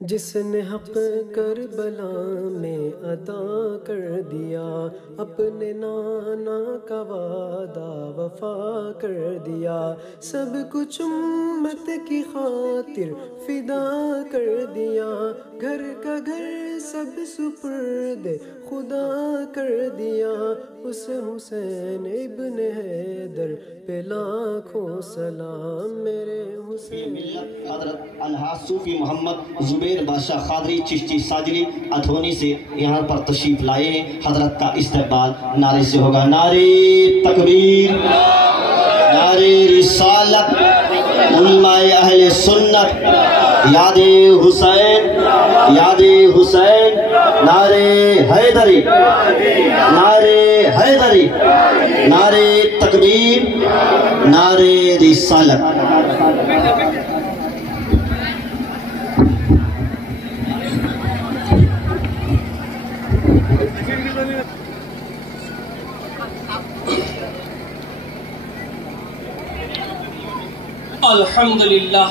جس نے حق کربلا میں ادا کر دیا، اپنے نانا کا وعدہ وفا کر دیا، سب کچھ امت کی خاطر فدا کر دیا، گھر کا گھر سب سپرد خدا کر دیا، اس حسین ابن حیدر پہ لاکھوں سلام میرے حسین۔ حضرت الحاج صوفی محمد زبیر بادشاہ قادری چشتی ساجری اتھونی سے یہاں پر تشریف لائے ہیں۔ حضرت کا استقبال نعرے سے ہوگا، نعرے تکبیر، نعرے رسالت، علماء اہل سنت، یاد حسین، یاد حسین، نعرے حیدری، نعرے حیدری، نعرے تکبیر، نعرے رسالت۔ الحمدللہ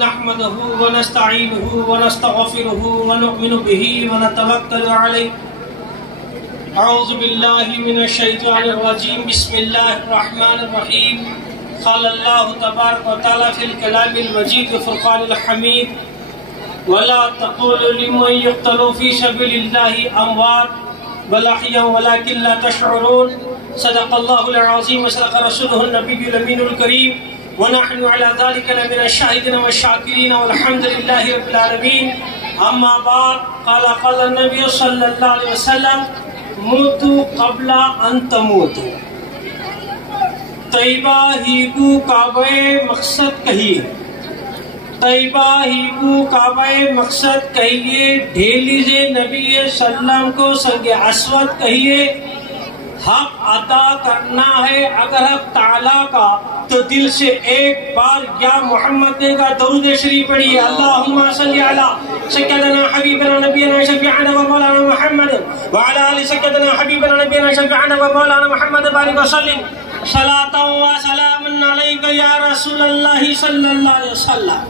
نحمده ونستعینه ونستغفره ونؤمن به ونتوکل علیہ۔ اعوذ باللہ من الشیطان الرجیم، بسم اللہ الرحمن الرحیم۔ قال اللہ تبارک و تعالی فی الکلام المجید والفرقان الحمید، ولا تقولوا لمن يقتل في سبيل الله اموات بل احياء ولكن لا تشعرون۔ صدق اللہ العظیم وصدق رسولہ النبی الامین الکریم، ونحن على ذلك لمن الشاهدين والشاکرین والحمد للہ رب العالمین۔ اما بعد، قال النبی صلی اللہ علیہ وسلم، موتوا قبل ان تموتوا۔ طیبہ ہی کو کعبہ مقصد کہیے، طیبہ ہی کو کعبہ مقصد کہیے، ڈھیلیز نبی صلی اللہ علیہ وسلم کو سنگ اسود کہیے۔ حق ادا کرنا ہے اگر حق تعالیٰ کا تو دل سے ایک بار یا محمد نے کا درود شریف پڑھیے، اللہم صلی علی سیدنا حبیبنا نبینا شفیعنا و مولانا محمد وعلی آل سیدنا حبیبنا نبینا شفیعنا و مولانا محمد بارک وسلم، صلاۃ و سلام علیک یا رسول اللہ صلی اللہ علیہ وسلم۔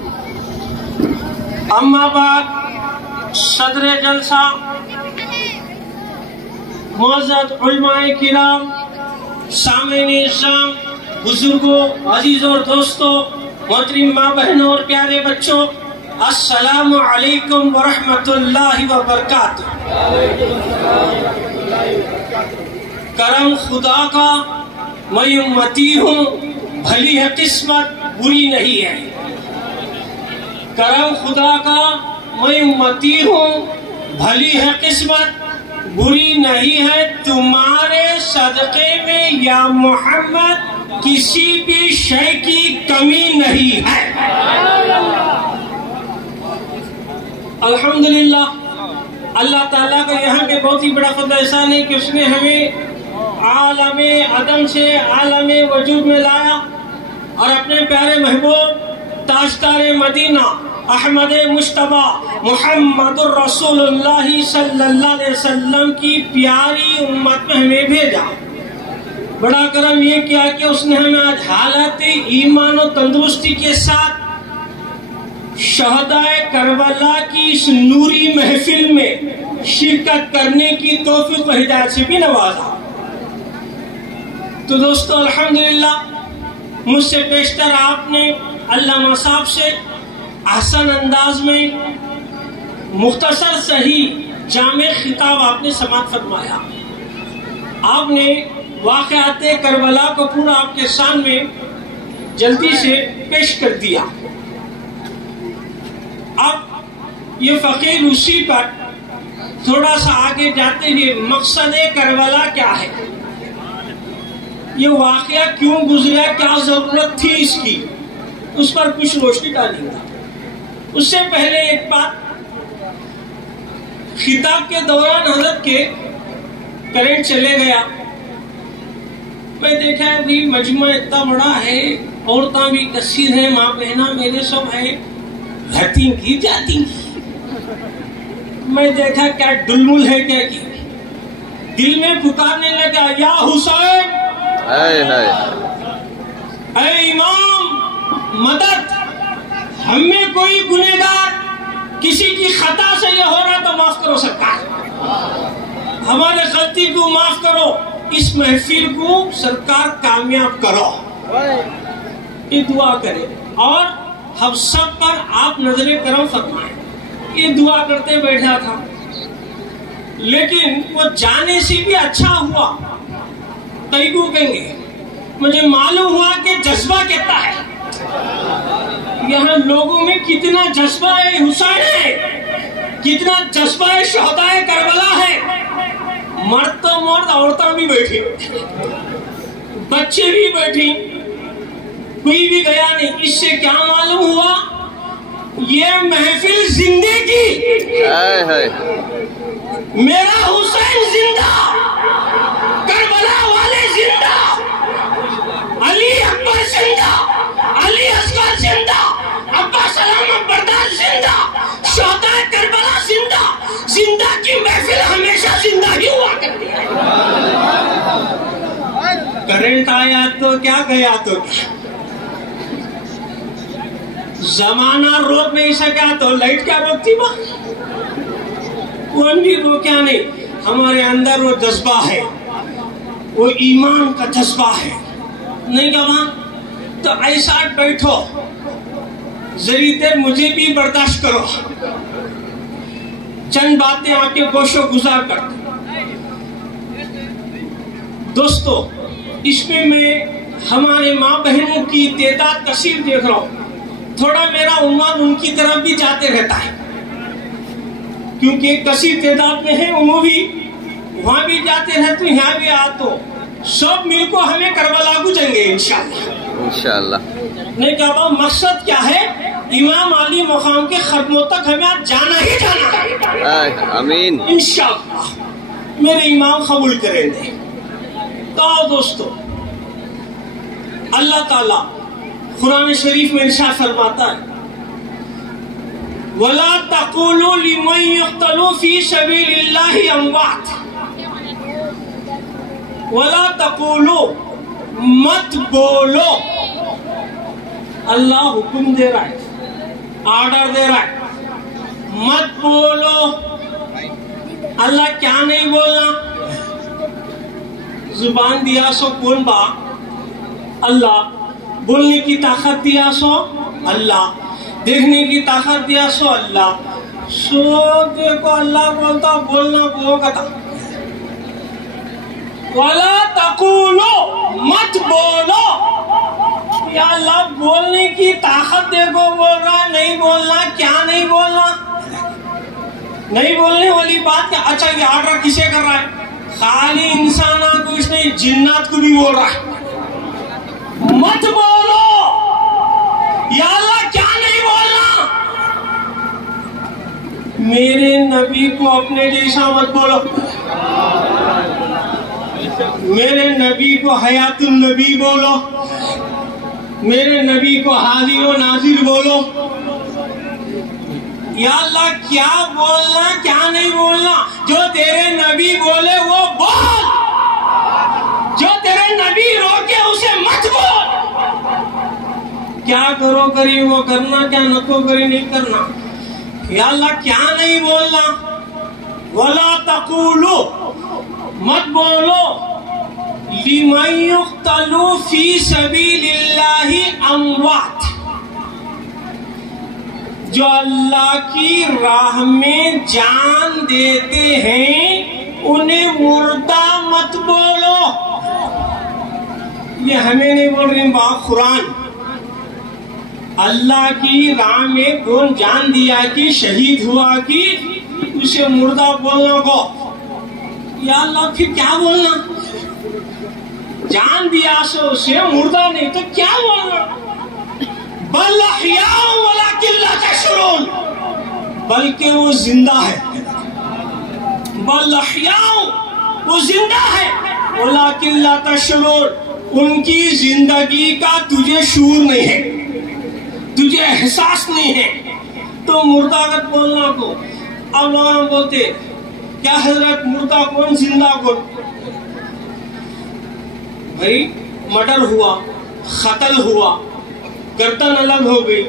اما بعد، صدر جلسہ، معزز علماء کرام، سامعین اعظام، بزرگوں، عزیزوں اور دوستوں، محترم ماں بہنوں اور پیارے بچوں، السلام علیکم ورحمۃ اللہ وبرکاتہ۔ کرم خدا کا، میں امتی ہوں، بھلی ہے قسمت بری نہیں ہے۔ کرم خدا کا، میں امتی ہوں، بھلی ہے قسمت بری نہیں ہے، تمہارے صدقے میں یا محمد کسی بھی شے کی کمی نہیں ہے۔ الحمدللہ، اللہ تعالیٰ کا یہاں پہ بہت ہی بڑا فضل احسان ہے کہ اس نے ہمیں عالم عدم سے عالم وجود میں لایا اور اپنے پیارے محبوب تاجدار مدینہ احمد مجتبیٰ محمد الرسول اللہ صلی اللہ علیہ وسلم کی پیاری امت میں ہمیں بھیجا۔ بڑا کرم یہ کیا کہ اس نے ہمیں آج حالت ایمان و تندرستی کے ساتھ شہدائے کربلا کی اس نوری محفل میں شرکت کرنے کی توفیق و ہدایت سے بھی نوازا۔ تو دوستو، الحمدللہ، مجھ سے بیشتر آپ نے علامہ صاحب سے احسن انداز میں مختصر صحیح جامع خطاب آپ نے سماعت فرمایا۔ آپ نے واقعات کربلا کو پورا آپ کے سامنے جلدی سے پیش کر دیا۔ اب یہ فقیر اسی پر تھوڑا سا آگے جاتے ہوئے مقصد کربلا کیا ہے، یہ واقعہ کیوں گزرا، کیا ضرورت تھی اس کی، اس پر کچھ روشنی ڈالیں گا۔ اس سے پہلے ایک بات، خطاب کے دوران حضرت کے کرنٹ چلے گیا، میں دیکھا بھی مجمع اتنا بڑا ہے، عورتیں بھی کثیر ہیں، ماں بہنہ میرے سب ہیں، بھرتی کی جاتی کی۔ میں دیکھا کیا ڈلمل ہے کیا کی، دل میں پکارنے لگا، یا حسین، اے امام، مدد، ہم میں کوئی گنہگار کسی کی خطا سے یہ ہو رہا تو معاف کرو سرکار، ہمارے غلطی کو معاف کرو، اس محفل کو سرکار کامیاب کرو، یہ دعا کرے۔ اور ہم سب پر آپ نظر کرم فرمائیں۔ یہ دعا کرتے بیٹھا تھا، لیکن وہ جانے سے بھی اچھا ہوا۔ کئی کو کہیں گے مجھے معلوم ہوا کہ جذبہ کہتا ہے، یہاں لوگوں میں کتنا جذبہ حسین ہے، کتنا جذبہ شہداء کربلا ہے۔ مرد تو مرد، عورتیں بھی بیٹھی، بچے بھی بیٹھی، کوئی بھی گیا نہیں۔ اس سے کیا معلوم ہوا؟ یہ محفل زندگی، میرا حسین زندہ، کربلا والے زندہ، علی اکبر زندہ، علی اصغر زندہ، عباس علامہ بردار زندہ، شہداء کربلا زندہ۔ زندہ کی محفل ہمیشہ زندہ ہی ہوا کرتی ہے۔ کرنٹ آیا تو کیا، گیا تو کیا، زمانہ روک نہیں سکا تو لائٹ کیا روکتی وہ، کون بھی روکیا نہیں۔ ہمارے اندر وہ جذبہ ہے، وہ ایمان کا جذبہ ہے، نہیں کہاں تو ایسا بیٹھو، ذری دیر مجھے بھی برداشت کرو، چند باتیں آپ کے گوش و گزار کرتے۔ دوستو، اس میں ہمارے ماں بہنوں کی تعداد کثیر دیکھ رہا ہوں، تھوڑا میرا عنوان ان کی طرف بھی جاتے رہتا ہے، کیونکہ کثیر تعداد میں ہیں، انہوں بھی وہاں بھی جاتے ہیں تو یہاں بھی آتو، سب مل کو ہمیں کربلا کو جائیں گے انشاءاللہ۔ نہیں کہا مقصد کیا ہے؟ امام علی مقام کے ختموں تک ہمیں جانا ہی جانا ہے، آمین انشاءاللہ، میرے امام قبول کریں گے۔ تو دوستو، اللہ تعالیٰ قرآن شریف میں ارشاد فرماتا ہے وَلَا تَقُولُوا لِمَنْ يُقْتَلُ فِي سَبِيلِ اللَّهِ أَمْوَاتٍ، وَلَا تَقُولُوا، مت بولو۔ اللہ حکم دے رہا ہے، آرڈر دے رہا ہے، مت بولو۔ اللہ کیا نہیں بولنا؟ زبان دیا سو کون با؟ اللہ۔ بولنے کی طاقت دیا سو اللہ، دیکھنے کی طاقت دیا سو اللہ۔ سو دیکھو اللہ بولتا، بولنا وہ کہتا وَلَا تَقُولُوا، مت بولو۔ یا اللہ بولنے کی طاقت دیکھو، بول رہا ہے، نہیں بولنا، کیا نہیں بولنا؟ نہیں بولنے والی بات کیا؟ اچھا یہ آرڈر کسے کر رہا ہے؟ خالی انسانوں کو اس نے، جنات کو بھی بول رہا ہے مت بولو۔ یا اللہ کیا نہیں بولنا؟ میرے نبی کو اپنے جیسا مت بولو، میرے نبی کو حیات النبی بولو، میرے نبی کو حاضر و ناظر بولو۔ یا اللہ کیا بولنا، کیا نہیں بولنا؟ جو تیرے نبی بولے وہ بول، جو تیرے نبی روکے اسے مت بول۔ کیا کرو کری وہ کرنا، کیا نہ کو کری نہیں کرنا۔ یا اللہ کیا نہیں بولنا؟ وَلَا تَقُولُوا، مت بولو، لِمَن يُقْتَلُ فِي سَبِيلِ اللَّهِ أَمْوَاتٍ، جو اللہ کی راہ میں جان دیتے ہیں انہیں مردہ مت بولو۔ یہ ہمیں نہیں بول رہے، باپ قرآن۔ اللہ کی راہ میں کون جان دیا کہ شہید ہوا کہ اسے مردہ بولنا کو؟ یا اللہ پھر کیا بولنا؟ جان دیا سو اسے مردہ نہیں تو کیا بولنا؟ بل احیاء ولکن لا تشعرون، بلکہ وہ زندہ ہے۔ بل احیاء، وہ زندہ ہے، ولکن لا تشعرون، ان کی زندگی کا تجھے شعور نہیں ہے، تجھے احساس نہیں ہے، تو مردہ کا بولنا کو۔ اب لوگ بولتے کیا حضرت مردہ کون زندہ کون؟ بھائی مرڈر ہوا، قتل ہوا، گردن الگ ہو گئی،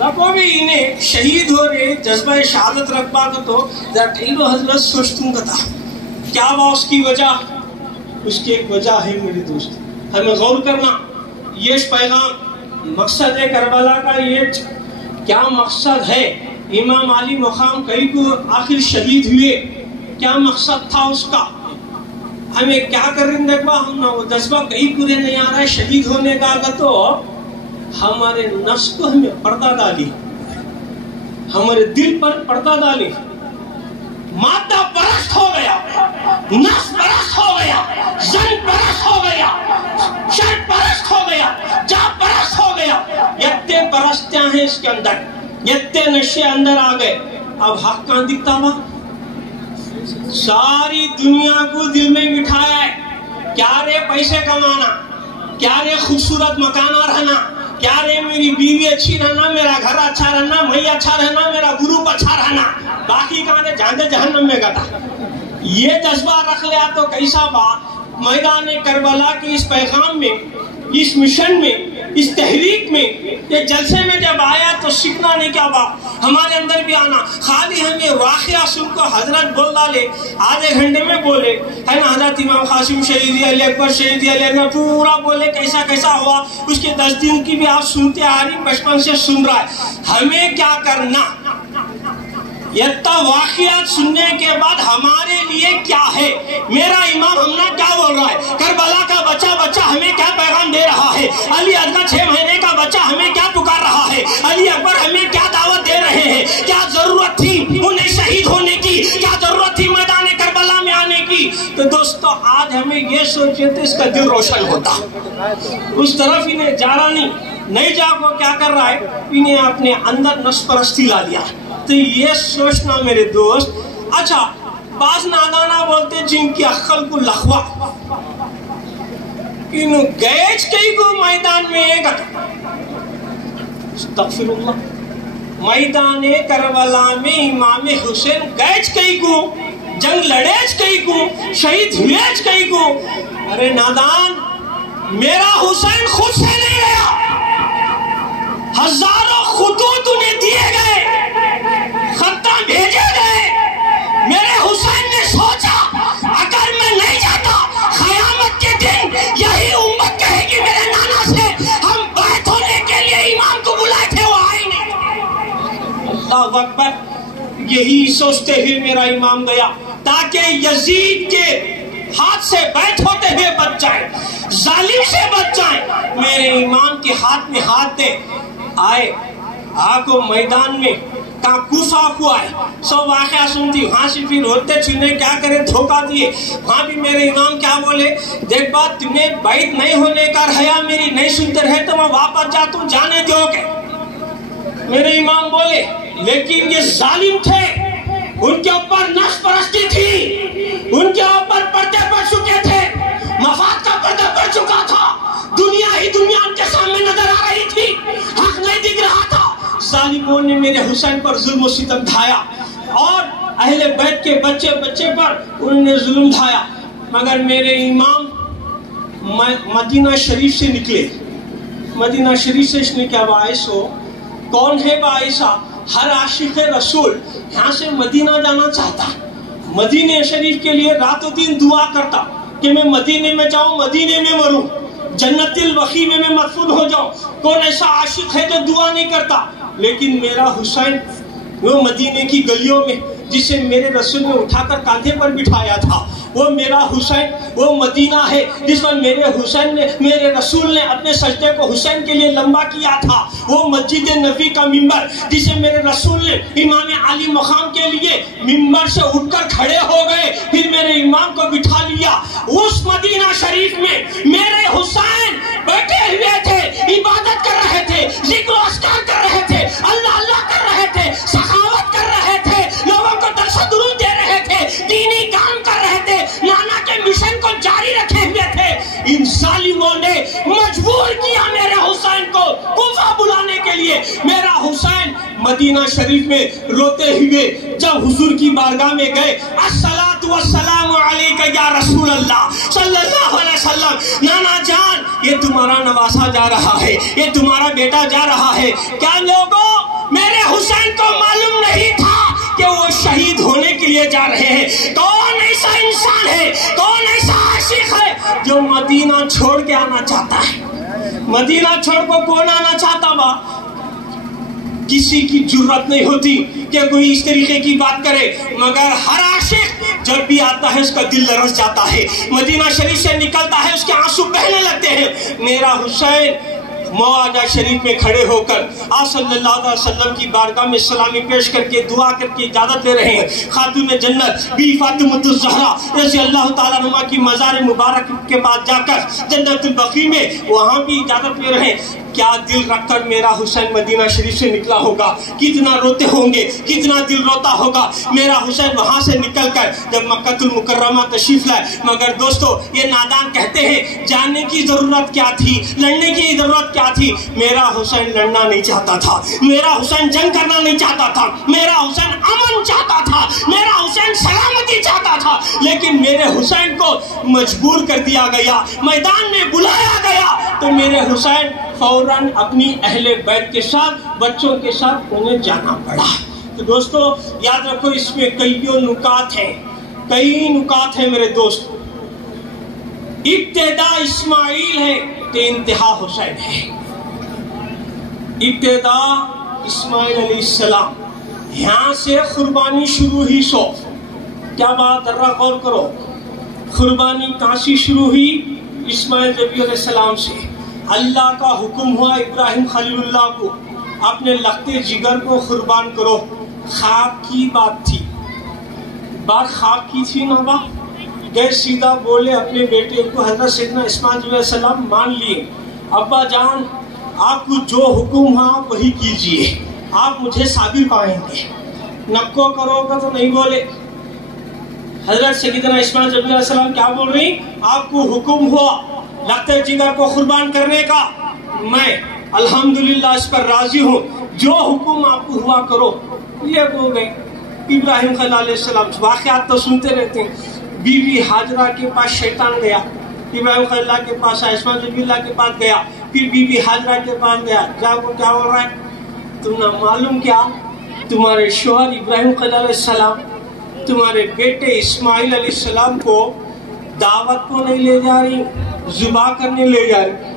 رکھو بھی انہیں شہید ہو رہے جذبہ شہادت رکھوا تو ٹھیلو حضرت سوچتوں کا تھا کیا ہوا اس کی وجہ. اس کی ایک وجہ ہے میرے دوست, ہمیں غور کرنا. یہ پیغام مقصد ہے کربلا کا, یہ کیا مقصد ہے. امام علی مقام کئی کو آخر شہید ہوئے, کیا مقصد تھا اس کا. ہمیں کیا کریں دیکھوا, ہم جذبہ کہیں پورے نہیں آ رہا ہے شہید ہونے کا. تو ہمارے نفس کو ہمیں پردہ ڈالی, ہمارے دل پر پردہ ڈالی. مادہ پرست ہو گیا, نفس پرست ہو گیا, زن پرست ہو گیا, شر پرست ہو گیا, جا پرست ہو گیا. یتے پرستیاں ہیں اس کے اندر, یتے نشے اندر آ گئے. اب حق کہاں دکھتا ہوا. ساری دنیا کو دل میں بٹھایا ہے. کیا رے پیسے کمانا, کیا رے خوبصورت مکانہ رہنا, کیا رے میری بیوی اچھی رہنا, میرا گھر اچھا رہنا, میں اچھا رہنا, میرا گروپ اچھا رہنا. باقی کہاں رے جاندے جہنم میں گٹا. یہ جذبہ رکھ لیا تو کیسا بات. میدان کربلا کے اس پیغام میں, اس مشن میں, اس تحریک میں, یہ جلسے میں جب آیا تو سیکھنا نہیں کیا بات, ہمارے اندر بھی آنا. خالی ہم یہ واقعہ سن کو حضرت بول ڈالے, آدھے گھنٹے میں بولے ہے نا. حضرت امام قاسم شہیدی, علی اکبر شہیدی, علی اکبر پورا بولے کیسا کیسا ہوا. اس کے 10 دن کی بھی آپ سنتے آ رہی, بچپن سے سن رہا ہے. ہمیں کیا کرنا, یہ واقعات سننے کے بعد ہمارے لیے کیا ہے. میرا امام ہم نے کیا بول رہا ہے, کربلا کا بچہ ہمیں کیا پیغام دے رہا ہے. علی اکبر 6 مہینے کا بچہ ہمیں کیا پکار رہا ہے. علی اکبر ہمیں کیا دعوت دے رہے ہیں. کیا ضرورت تھی انہیں شہید ہونے کی, کیا ضرورت تھی میدان کربلا میں آنے کی. تو دوستو آج ہمیں یہ سوچے تو اس کا دل روشن ہوتا. اس طرف انہیں جا رہا نہیں جا کو کیا کر رہا ہے, انہیں اپنے اندر نفس پرستی لا لیا. تو یہ سوچنا میرے دوست. اچھا بعض نادانا بولتے جن کی عقل کو لخوا, انہوں گیج کئی کو میدان میں ایک استغفر اللہ, میدان کربلا میں امام حسین گیج کئی کو, جنگ لڑیج کئی کو, شہید ہوئیج کئی کو. ارے نادان, میرا حسین خود سے نہیں گیا, ہزاروں خطوط انہیں دیے گئے, خطہ بھیجے گئے. میرے حسین نے سوچا اگر میں نہیں جاتا قیامت کے دن یہی امت کہے گی میرے نانا سے ہم بیعت ہونے کے لیے امام کو بلائے تھے, وہ آئے نہیں. اللہ اکبر. یہی سوچتے ہوئے میرا امام گیا تاکہ یزید کے ہاتھ سے بیعت ہوتے ہوئے بچ جائیں, ظالم سے بچ جائیں. میرے امام کے ہاتھ میں ہاتھ دے آئے, آکو میدان میں کہاں کوفہ کو آئے. سب واقعہ سنتی, وہاں سے پھر ہوتے چھنے کیا کرے دھوکہ دیے. وہاں بھی میرے امام کیا بولے, دیکھ بات تمہیں بیعت نہیں ہونے کا رہا, میری نہیں سنتے رہے تو میں واپس جاتا ہوں, جانے دو گے. میرے امام بولے لیکن یہ ظالم تھے, ان کے اوپر نفس پرستی تھی, ان کے اوپر پردے پڑ چکے تھے, مفاد کا پردہ پڑ چکا تھا, دنیا ہی دنیا ان کے سامنے نظر آ رہی تھی, حق نہیں دکھ رہا تھا. ظالموں نے میرے حسین پر ظلم و ستم ڈھایا اور اہل بیت کے بچے پر انہوں نے ظلم ڈھایا. مگر میرے امام مدینہ شریف سے نکلے. مدینہ شریف سے اس نے کیا باعث ہو, کون ہے باعثہ, ہر عاشق رسول یہاں سے مدینہ جانا چاہتا, مدینہ شریف کے لیے رات و دن دعا کرتا کہ میں مدینے میں جاؤں, مدینے میں مروں, جنت البقیع میں مدفون ہو جاؤں. کون ایسا عاشق ہے جو دعا نہیں کرتا. لیکن میرا حسین وہ مدینے کی گلیوں میں جسے میرے رسول نے اٹھا کر کاندھے پر بٹھایا تھا, وہ میرا حسین, وہ مدینہ ہے جس پر میرے رسول نے اپنے سجدے کو حسین کے لیے لمبا کیا تھا, وہ مسجد نبی کا ممبر جسے میرے رسول نے امام علی مقام کے لیے ممبر سے اٹھ کر کھڑے ہو گئے, پھر میرے امام کو بٹھا لیا. اس مدینہ شریف میں میرے حسین بیٹھے ہوئے تھے, عبادت کر رہے تھے, ذکر و اذکار کر رہے تھے, اللہ اللہ کر رہے تھے, سخاوت کر رہے تھے, لوگوں کو درس و درود دے رہے تھے, دینی کام کر رہے تھے, نانا کے مشن کو جاری رکھے ہوئے تھے. ان ظالموں نے مجبور کیا میرے حسین کو کوفہ بلانے کے لیے. میرا حسین مدینہ شریف میں روتے ہوئے جب حضور کی بارگاہ میں گئے, الصلاۃ والسلام علیک یا رسول اللہ صلی اللہ علیہ وسلم, نانا جان یہ تمہارا نواسا جا رہا ہے, یہ تمہارا بیٹا جا رہا ہے. کیا لوگوں دیے جا رہے ہیں. کون ایسا انسان ہے, کون ایسا عاشق ہے جو مدینہ چھوڑ کے آنا چاہتا ہے؟ مدینہ چھوڑ کو کون آنا چاہتا با؟ کسی کی جرت نہیں ہوتی کہ کوئی اس طریقے کی بات کرے, مگر ہر عاشق جب بھی آتا ہے اس کا دل لرز جاتا ہے, مدینہ شریف سے نکلتا ہے اس کے آنسو بہنے لگتے ہیں. میرا حسین مواجہ شریف میں کھڑے ہو کر آپ صلی اللہ علیہ وسلم کی بارگاہ میں سلامی پیش کر کے دعا کر کے اجازت لے رہے ہیں. خاتون جنت بی فاطمۃ الزہرا رضی اللہ تعالیٰ عنہا کی مزار مبارک کے پاس جا کر جنت البقیع میں وہاں بھی اجازت لے رہے ہیں. کیا دل رکھ کر میرا حسین مدینہ شریف سے نکلا ہوگا, کتنا روتے ہوں گے, کتنا دل روتا ہوگا میرا حسین وہاں سے نکل کر جب مکہ المکرمہ تشریف لائے. مگر دوستو یہ نادان کہتے ہیں جاننے کی ضرورت کیا تھی, لڑنے کی ضرورت کیا تھی. میرا حسین لڑنا نہیں چاہتا تھا, میرا حسین جنگ کرنا نہیں چاہتا تھا, میرا حسین امن چاہتا تھا, میرا حسین سلامتی چاہتا تھا. لیکن میرے حسین کو مجبور کر دیا گیا, میدان میں بلایا گیا تو میرے حسین فوراً اپنی اہل بیت کے ساتھ بچوں کے ساتھ انہیں جانا پڑا. تو دوستو یاد رکھو اس میں کئی نکات ہیں, کئی نکات ہیں میرے دوست. ابتدا اسماعیل ہے تو انتہا حسین ہے. ابتدا اسماعیل علیہ السلام, یہاں سے قربانی شروع ہی. سو کیا بات ذرا غور کرو, قربانی کہاں سے شروع ہوئی؟ اسماعیل نبی علیہ السلام سے. اللہ کا حکم ہوا ابراہیم خلیل اللہ کو اپنے لختے جگر کو قربان کرو. خواب کی بات تھی, بات خواب کی تھی نا با. گئے سیدھا بولے اپنے بیٹے کو, حضرت سیدنا اسماعیل علیہ السلام مان لیے, ابا جان آپ کو جو حکم ہوا آپ وہی کیجئے, آپ مجھے صابر پائیں گے. نکو کرو گا تو نہیں بولے. حضرت سیدنا اسماعیل علیہ السلام کیا بول رہی؟ آپ کو حکم ہوا لختے جگر کو قربان کرنے کا, میں الحمدللہ اس پر راضی ہوں, جو حکم آپ کو ہوا کرو. یہ ہو گئی. ابراہیم خلیل علیہ السلام واقعات تو سنتے رہتے ہیں. بی بی ہاجرہ کے پاس شیطان گیا, ابراہیم خلیل اللہ کے پاس, اسماعیل نبی اللہ کے پاس گیا, پھر بی بی ہاجرہ کے پاس گیا. جا کو کیا ہو رہا ہے تم نہ معلوم کیا, تمہارے شوہر ابراہیم خلیل علیہ السلام تمہارے بیٹے اسماعیل علیہ السلام کو دعوت کو نہیں لے جا رہی, ذبح کرنے لے جا رہی.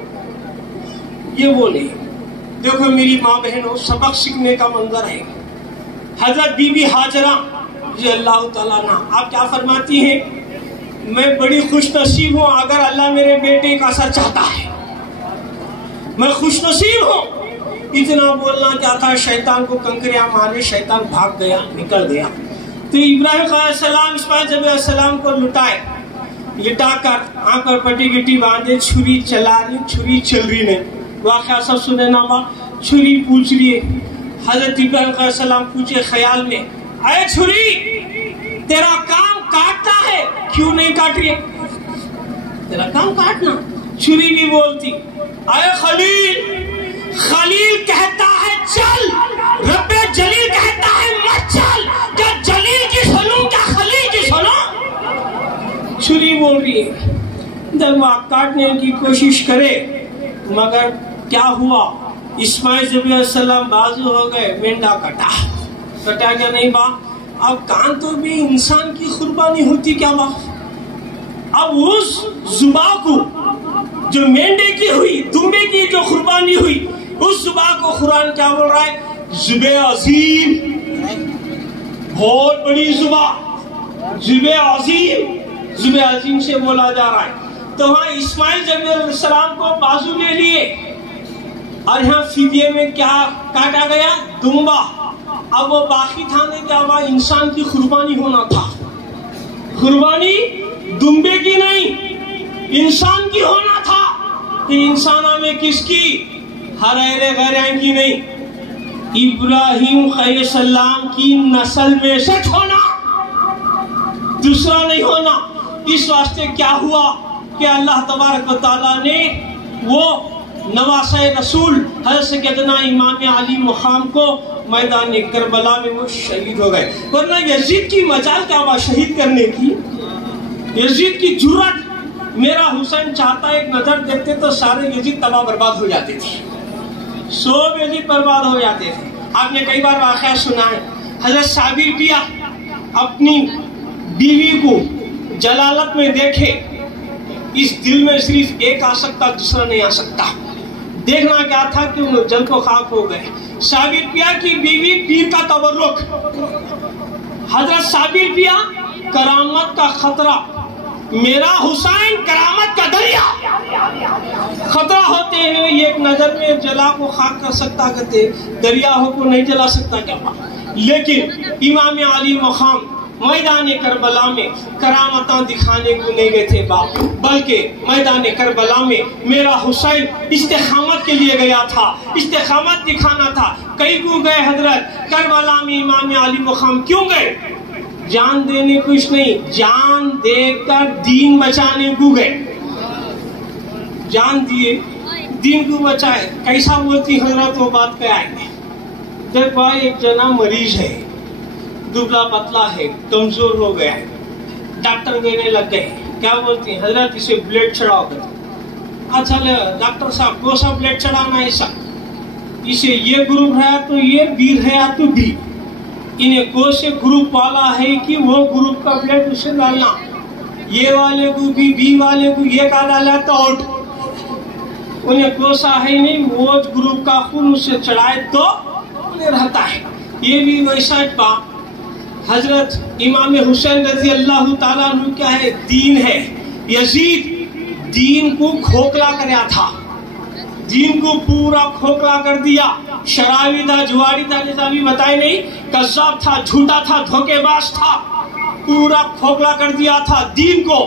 یہ بولے دیکھو میری ماں بہنوں, سبق سیکھنے کا منظر ہے. حضرت بی بی ہاجرہ رضی اللہ تعالیٰ عنہ آپ کیا فرماتی ہیں؟ میں بڑی خوش نصیب ہوں اگر اللہ میرے بیٹے کا اثر چاہتا ہے, میں خوش نصیب ہوں. اتنا بولنا کیا تھا, شیطان کو کنکریاں مارے, شیطان بھاگ گیا, نکل گیا. تو ابراہیم علیہ السلام اسماعیل علیہ السلام کو لٹائے, لٹا کر آنکھ پر پٹی گٹی باندھے, چھری چلا رہی, چھری چل رہی نہیں. واقعہ سب سنے نا ماں, چھری پوچھ رہی ہے. حضرت ابراہیم علیہ السلام پوچھے خیال میں, اے چھری تیرا کام کاٹتا ہے, کیوں نہیں کاٹ رہی؟ تیرا کام کاٹنا. چھری بھی بولتی, اے خلیل, خلیل کہتا ہے چل, رب جلیل کہتا ہے مت چل, کیا جلیل کی سنوں کیا خلیل کی سنوں؟ چھری بول رہی ہے. دلوا کاٹنے کی کوشش کرے, مگر کیا ہوا, اسماعیل علیہ السلام بازو ہو گئے, مینڈا کٹا. کٹا کیا نہیں با, اب کان تو بھی انسان کی قربانی ہوتی کیا با. اب اس ذبح کو جو مینڈے کی ہوئی, دمبے کی جو قربانی ہوئی, اس ذبح کو قرآن کیا بول رہا ہے؟ ذبح عظیم, بہت بڑی ذبح, ذبح عظیم, ذبح عظیم سے بولا جا رہا ہے. تو وہاں اسماعیل علیہ السلام کو بازو لے لیے, اور یہاں فدیے میں کیا کاٹا گیا؟ دمبا. اب وہ باقی تھا نہیں, کیا ہوا؟ انسان کی قربانی ہونا تھا. قربانی دمبے کی نہیں, انسان کی ہونا تھا. کہ انسانوں میں کس کی؟ ہر غیر کی نہیں, ابراہیم علیہ السلام کی نسل میں سے ہونا, دوسرا نہیں ہونا. اس واسطے کیا ہوا کہ اللہ تبارک و تعالیٰ نے وہ نواسہ رسول حضرت سیدنا امام علی مقام کو میدان کربلا میں وہ شہید ہو گئے. ورنہ یزید کی مجال کیا ہوا شہید کرنے کی؟ یزید کی جرات, میرا حسین چاہتا ایک نظر دیکھتے تو سارے یزید تباہ برباد ہو جاتے تھے, سب یزید برباد ہو جاتے تھے. آپ نے کئی بار واقعہ سنا ہے, حضرت صابر پیا اپنی بیوی کو جلالت میں دیکھے، اس دل میں صرف ایک آ سکتا، دوسرا نہیں آ سکتا۔ دیکھنا کیا تھا کہ انہوں جل کو خاک ہو گئے۔ صابر پیا کی بیوی پیر کا تبرک، حضرت صابر پیا کرامت کا خطرہ، میرا حسین کرامت کا دریا، خطرہ ہوتے ہیں ایک نظر میں جلا کو خاک کر سکتا، کہتے دریا ہو کو نہیں جلا سکتا کیا بات۔ لیکن امام علی مقام میدان کربلا میں کرامتاں دکھانے کو نہیں گئے تھے باپ، بلکہ میدان کربلا میں میرا حسین استقامت کے لیے گیا تھا، استقامت دکھانا تھا۔ کئی کو گئے حضرت کربلا میں امام علی مقام کیوں گئے؟ جان دینے کچھ نہیں، جان دے کر دین بچانے کو گئے، جان دیے دین کو بچائے۔ کیسا بولتی حضرت وہ بات پہ آئیں گے۔ دیکھ بھائی ایک جنا مریض ہے، دبلا پتلا ہے، کمزور ہو گیا ہے، ڈاکٹر کہنے لگ گئے، کیا بولتی ہیں حضرت اسے بلیڈ چڑھاؤ کرتے۔ اچھا ڈاکٹر صاحب کو سا بلیڈ چڑھانا ایسا، اسے یہ گروپ ہے تو یہ، بی ہے تو بی، انہیں کو سے گروپ والا ہے کہ وہ گروپ کا بلیڈ اسے ڈالنا، یہ والے کو بھی، بی والے کو یہ کا ڈالا تو آؤٹ، انہیں کو سا ہے نہیں، وہ گروپ کا خون اسے چڑھائے تو انہیں رہتا ہے۔ یہ بھی ویسا پا حضرت امام حسین رضی اللہ تعالیٰ عنہ کیا ہے، دین ہے۔ یزید دین کو کھوکھلا کریا تھا، دین کو پورا کھوکھلا کر دیا، شرابی تھا، جواری تھا، جیسا بھی بتائے نہیں، کذاب تھا، جھوٹا تھا، دھوکے باز تھا، پورا کھوکھلا کر دیا تھا دین کو۔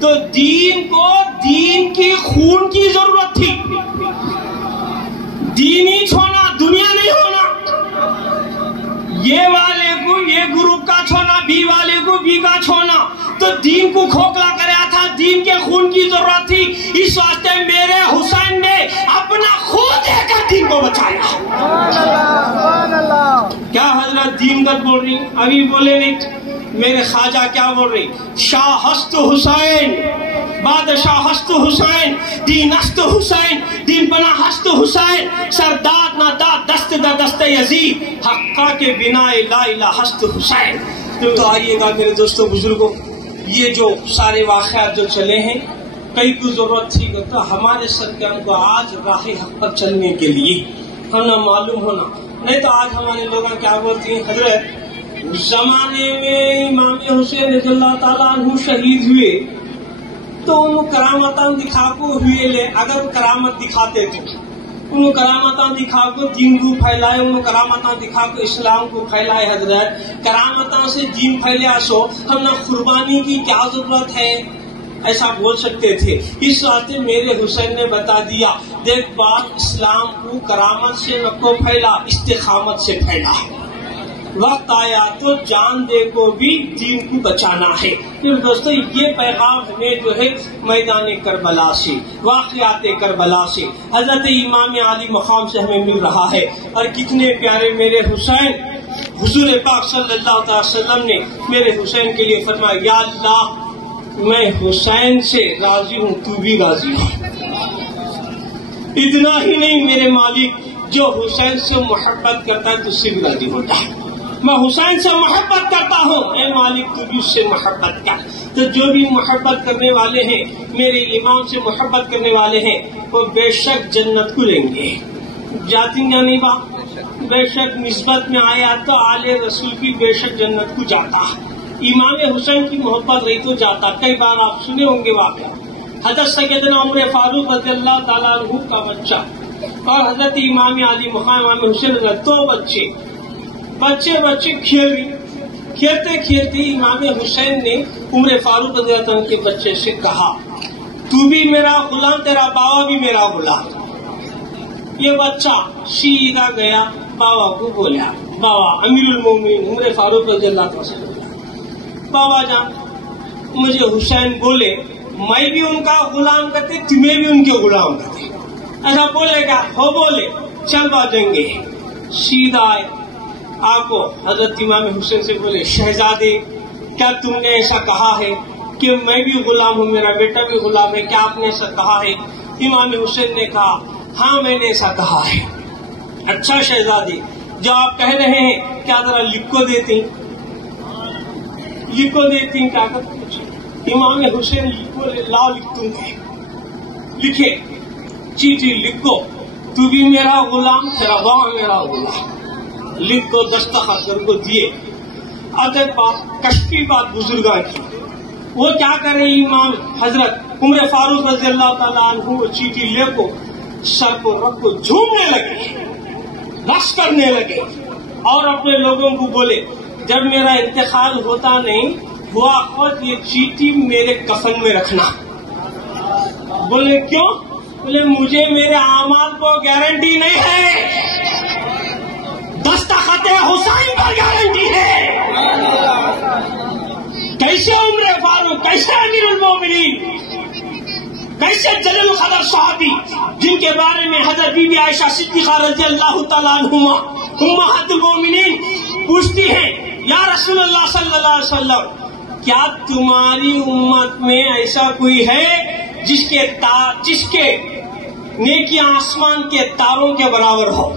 تو دین کو دین کی خون کی ضرورت تھی، دین ہی چھوڑنا، دنیا نہیں ہونا، یہ والے کو یہ گروپ کا چھوڑنا، بی والے کو بی کا چھوڑنا، تو دین کو کھوکھلا کریا تھا، دین کے خون کی ضرورت تھی، اس واسطے میرے حسین نے اپنا خون دے کر دین کو بچایا۔ کیا حضرت دین گت بول رہی؟ ابھی بولے نہیں، میرے خواجہ کیا بول رہی؟ شاہ ہست حسین، بادشاہ ہست حسین، دین ہست حسین، دین پناہ ہست حسین، سرداد نہ داد دست دا دست یزید، حقہ کے بنا لا الہ ہست حسین۔ تو آئیے گا میرے دوستوں بزرگوں، یہ جو سارے واقعات جو چلے ہیں، کئی کو ضرورت تھی کہ ہمارے سرکار کو آج راہ حق پر چلنے کے لیے ہمیں معلوم ہونا، نہیں تو آج ہمارے لوگ کیا بولتے ہیں حضرت زمانے میں امام حسین رضی اللہ تعالیٰ عنہ شہید ہوئے تو انہوں کرامتاں دکھا کو ہوئے لے، اگر کرامت دکھاتے تھے انہوں کرامتاں دکھا کو دین کو پھیلائے، انہوں کرامتاں دکھا کو اسلام کو پھیلائے۔ حضرت کرامتاں سے دین پھیلیا سو ہم نہ قربانی کی کیا ضرورت ہے، ایسا بول سکتے تھے۔ اس واسطے میرے حسین نے بتا دیا، دیکھ بات اسلام کو کرامت سے نہ کو پھیلا، استقامت سے پھیلا، وقت آیا تو جان دے کو بھی دین کو بچانا ہے۔ پھر دوستو یہ پیغام ہمیں جو ہے میدان کربلا سے، واقعات کربلا سے، حضرت امام علی مقام سے ہمیں مل رہا ہے۔ اور کتنے پیارے میرے حسین، حضور پاک صلی اللہ علیہ وسلم نے میرے حسین کے لیے فرمایا، یا اللہ میں حسین سے راضی ہوں، تو بھی راضی ہوں۔ اتنا ہی نہیں میرے مالک، جو حسین سے محبت کرتا ہے تو اس سے بھی راضی ہوتا ہے۔ میں حسین سے محبت کرتا ہوں، اے مالک تو بھی اس سے محبت کر۔ تو جو بھی محبت کرنے والے ہیں، میرے امام سے محبت کرنے والے ہیں، وہ بے شک جنت کو لیں گے۔ جاتی گا نہیں با، بے شک نسبت میں آیا تو آل رسول کی بے شک جنت کو جاتا۔ امام حسین کی محبت رہی تو جاتا۔ کئی بار آپ سنے ہوں گے واقعہ، حضرت سیدنا عمر فاروق رضی اللہ تعالیٰ عنہ کا بچہ اور حضرت امام علی مقام امام حسین دو بچے کھیلتے کھیلتے امام حسین نے عمر فاروق رضی اللہ عنہ کے بچے سے کہا، تو بھی میرا غلام، تیرا بابا بھی میرا غلام۔ یہ بچہ سیدھا گیا بابا کو بولا، بابا امیر المومنین عمر فاروق رضی اللہ عنہ سے، بابا جان مجھے حسین بولے میں بھی ان کا غلام کرتے، تمہیں بھی ان کے غلام کرتے۔ ایسا بولے گا، ہو بولے چل باتیں گے۔ سیدھا آئے آپ کو حضرت امام حسین سے بولے، شہزادے کیا تم نے ایسا کہا ہے کہ میں بھی غلام ہوں، میرا بیٹا بھی غلام ہے، کیا آپ نے ایسا کہا ہے؟ امام حسین نے کہا، ہاں میں نے ایسا کہا ہے۔ اچھا شہزادے جو آپ کہہ رہے ہیں کیا ذرا لکھ کو دیتے؟ لکھو دیتی کیا کرتے امام حسین لکھو لا لکھتوں گے لکھے چیٹھی لکھو تو بھی میرا غلام تیرا باپ میرا غلام لکھ کو دستخط کر کو دیے. ادب بات کشفی بات بزرگاں کی وہ کیا کرے امام حضرت عمر فاروق رضی اللہ تعالیٰ عنہ وہ چیٹھی لے کو سر کو رکھ کو جھومنے لگے رقص کرنے لگے اور اپنے لوگوں کو بولے جب میرا انتقال ہوتا نہیں ہوا خود یہ چیٹھی میرے کفن میں رکھنا. بولے کیوں؟ بولے مجھے میرے اعمال کو گارنٹی نہیں ہے دستخط حسین پر گارنٹی ہے. کیسے عمر فاروق کیسے امیر المومنین کیسے جلیل القدر صحابی جن کے بارے میں حضرت بی بی عائشہ صدیقہ رضی اللہ تعالیٰ عنہما امہات المومنین پوچھتی ہیں یا رسول اللہ صلی اللہ علیہ وسلم کیا تمہاری امت میں ایسا کوئی ہے جس کے نیکی آسمان کے تاروں کے برابر ہو.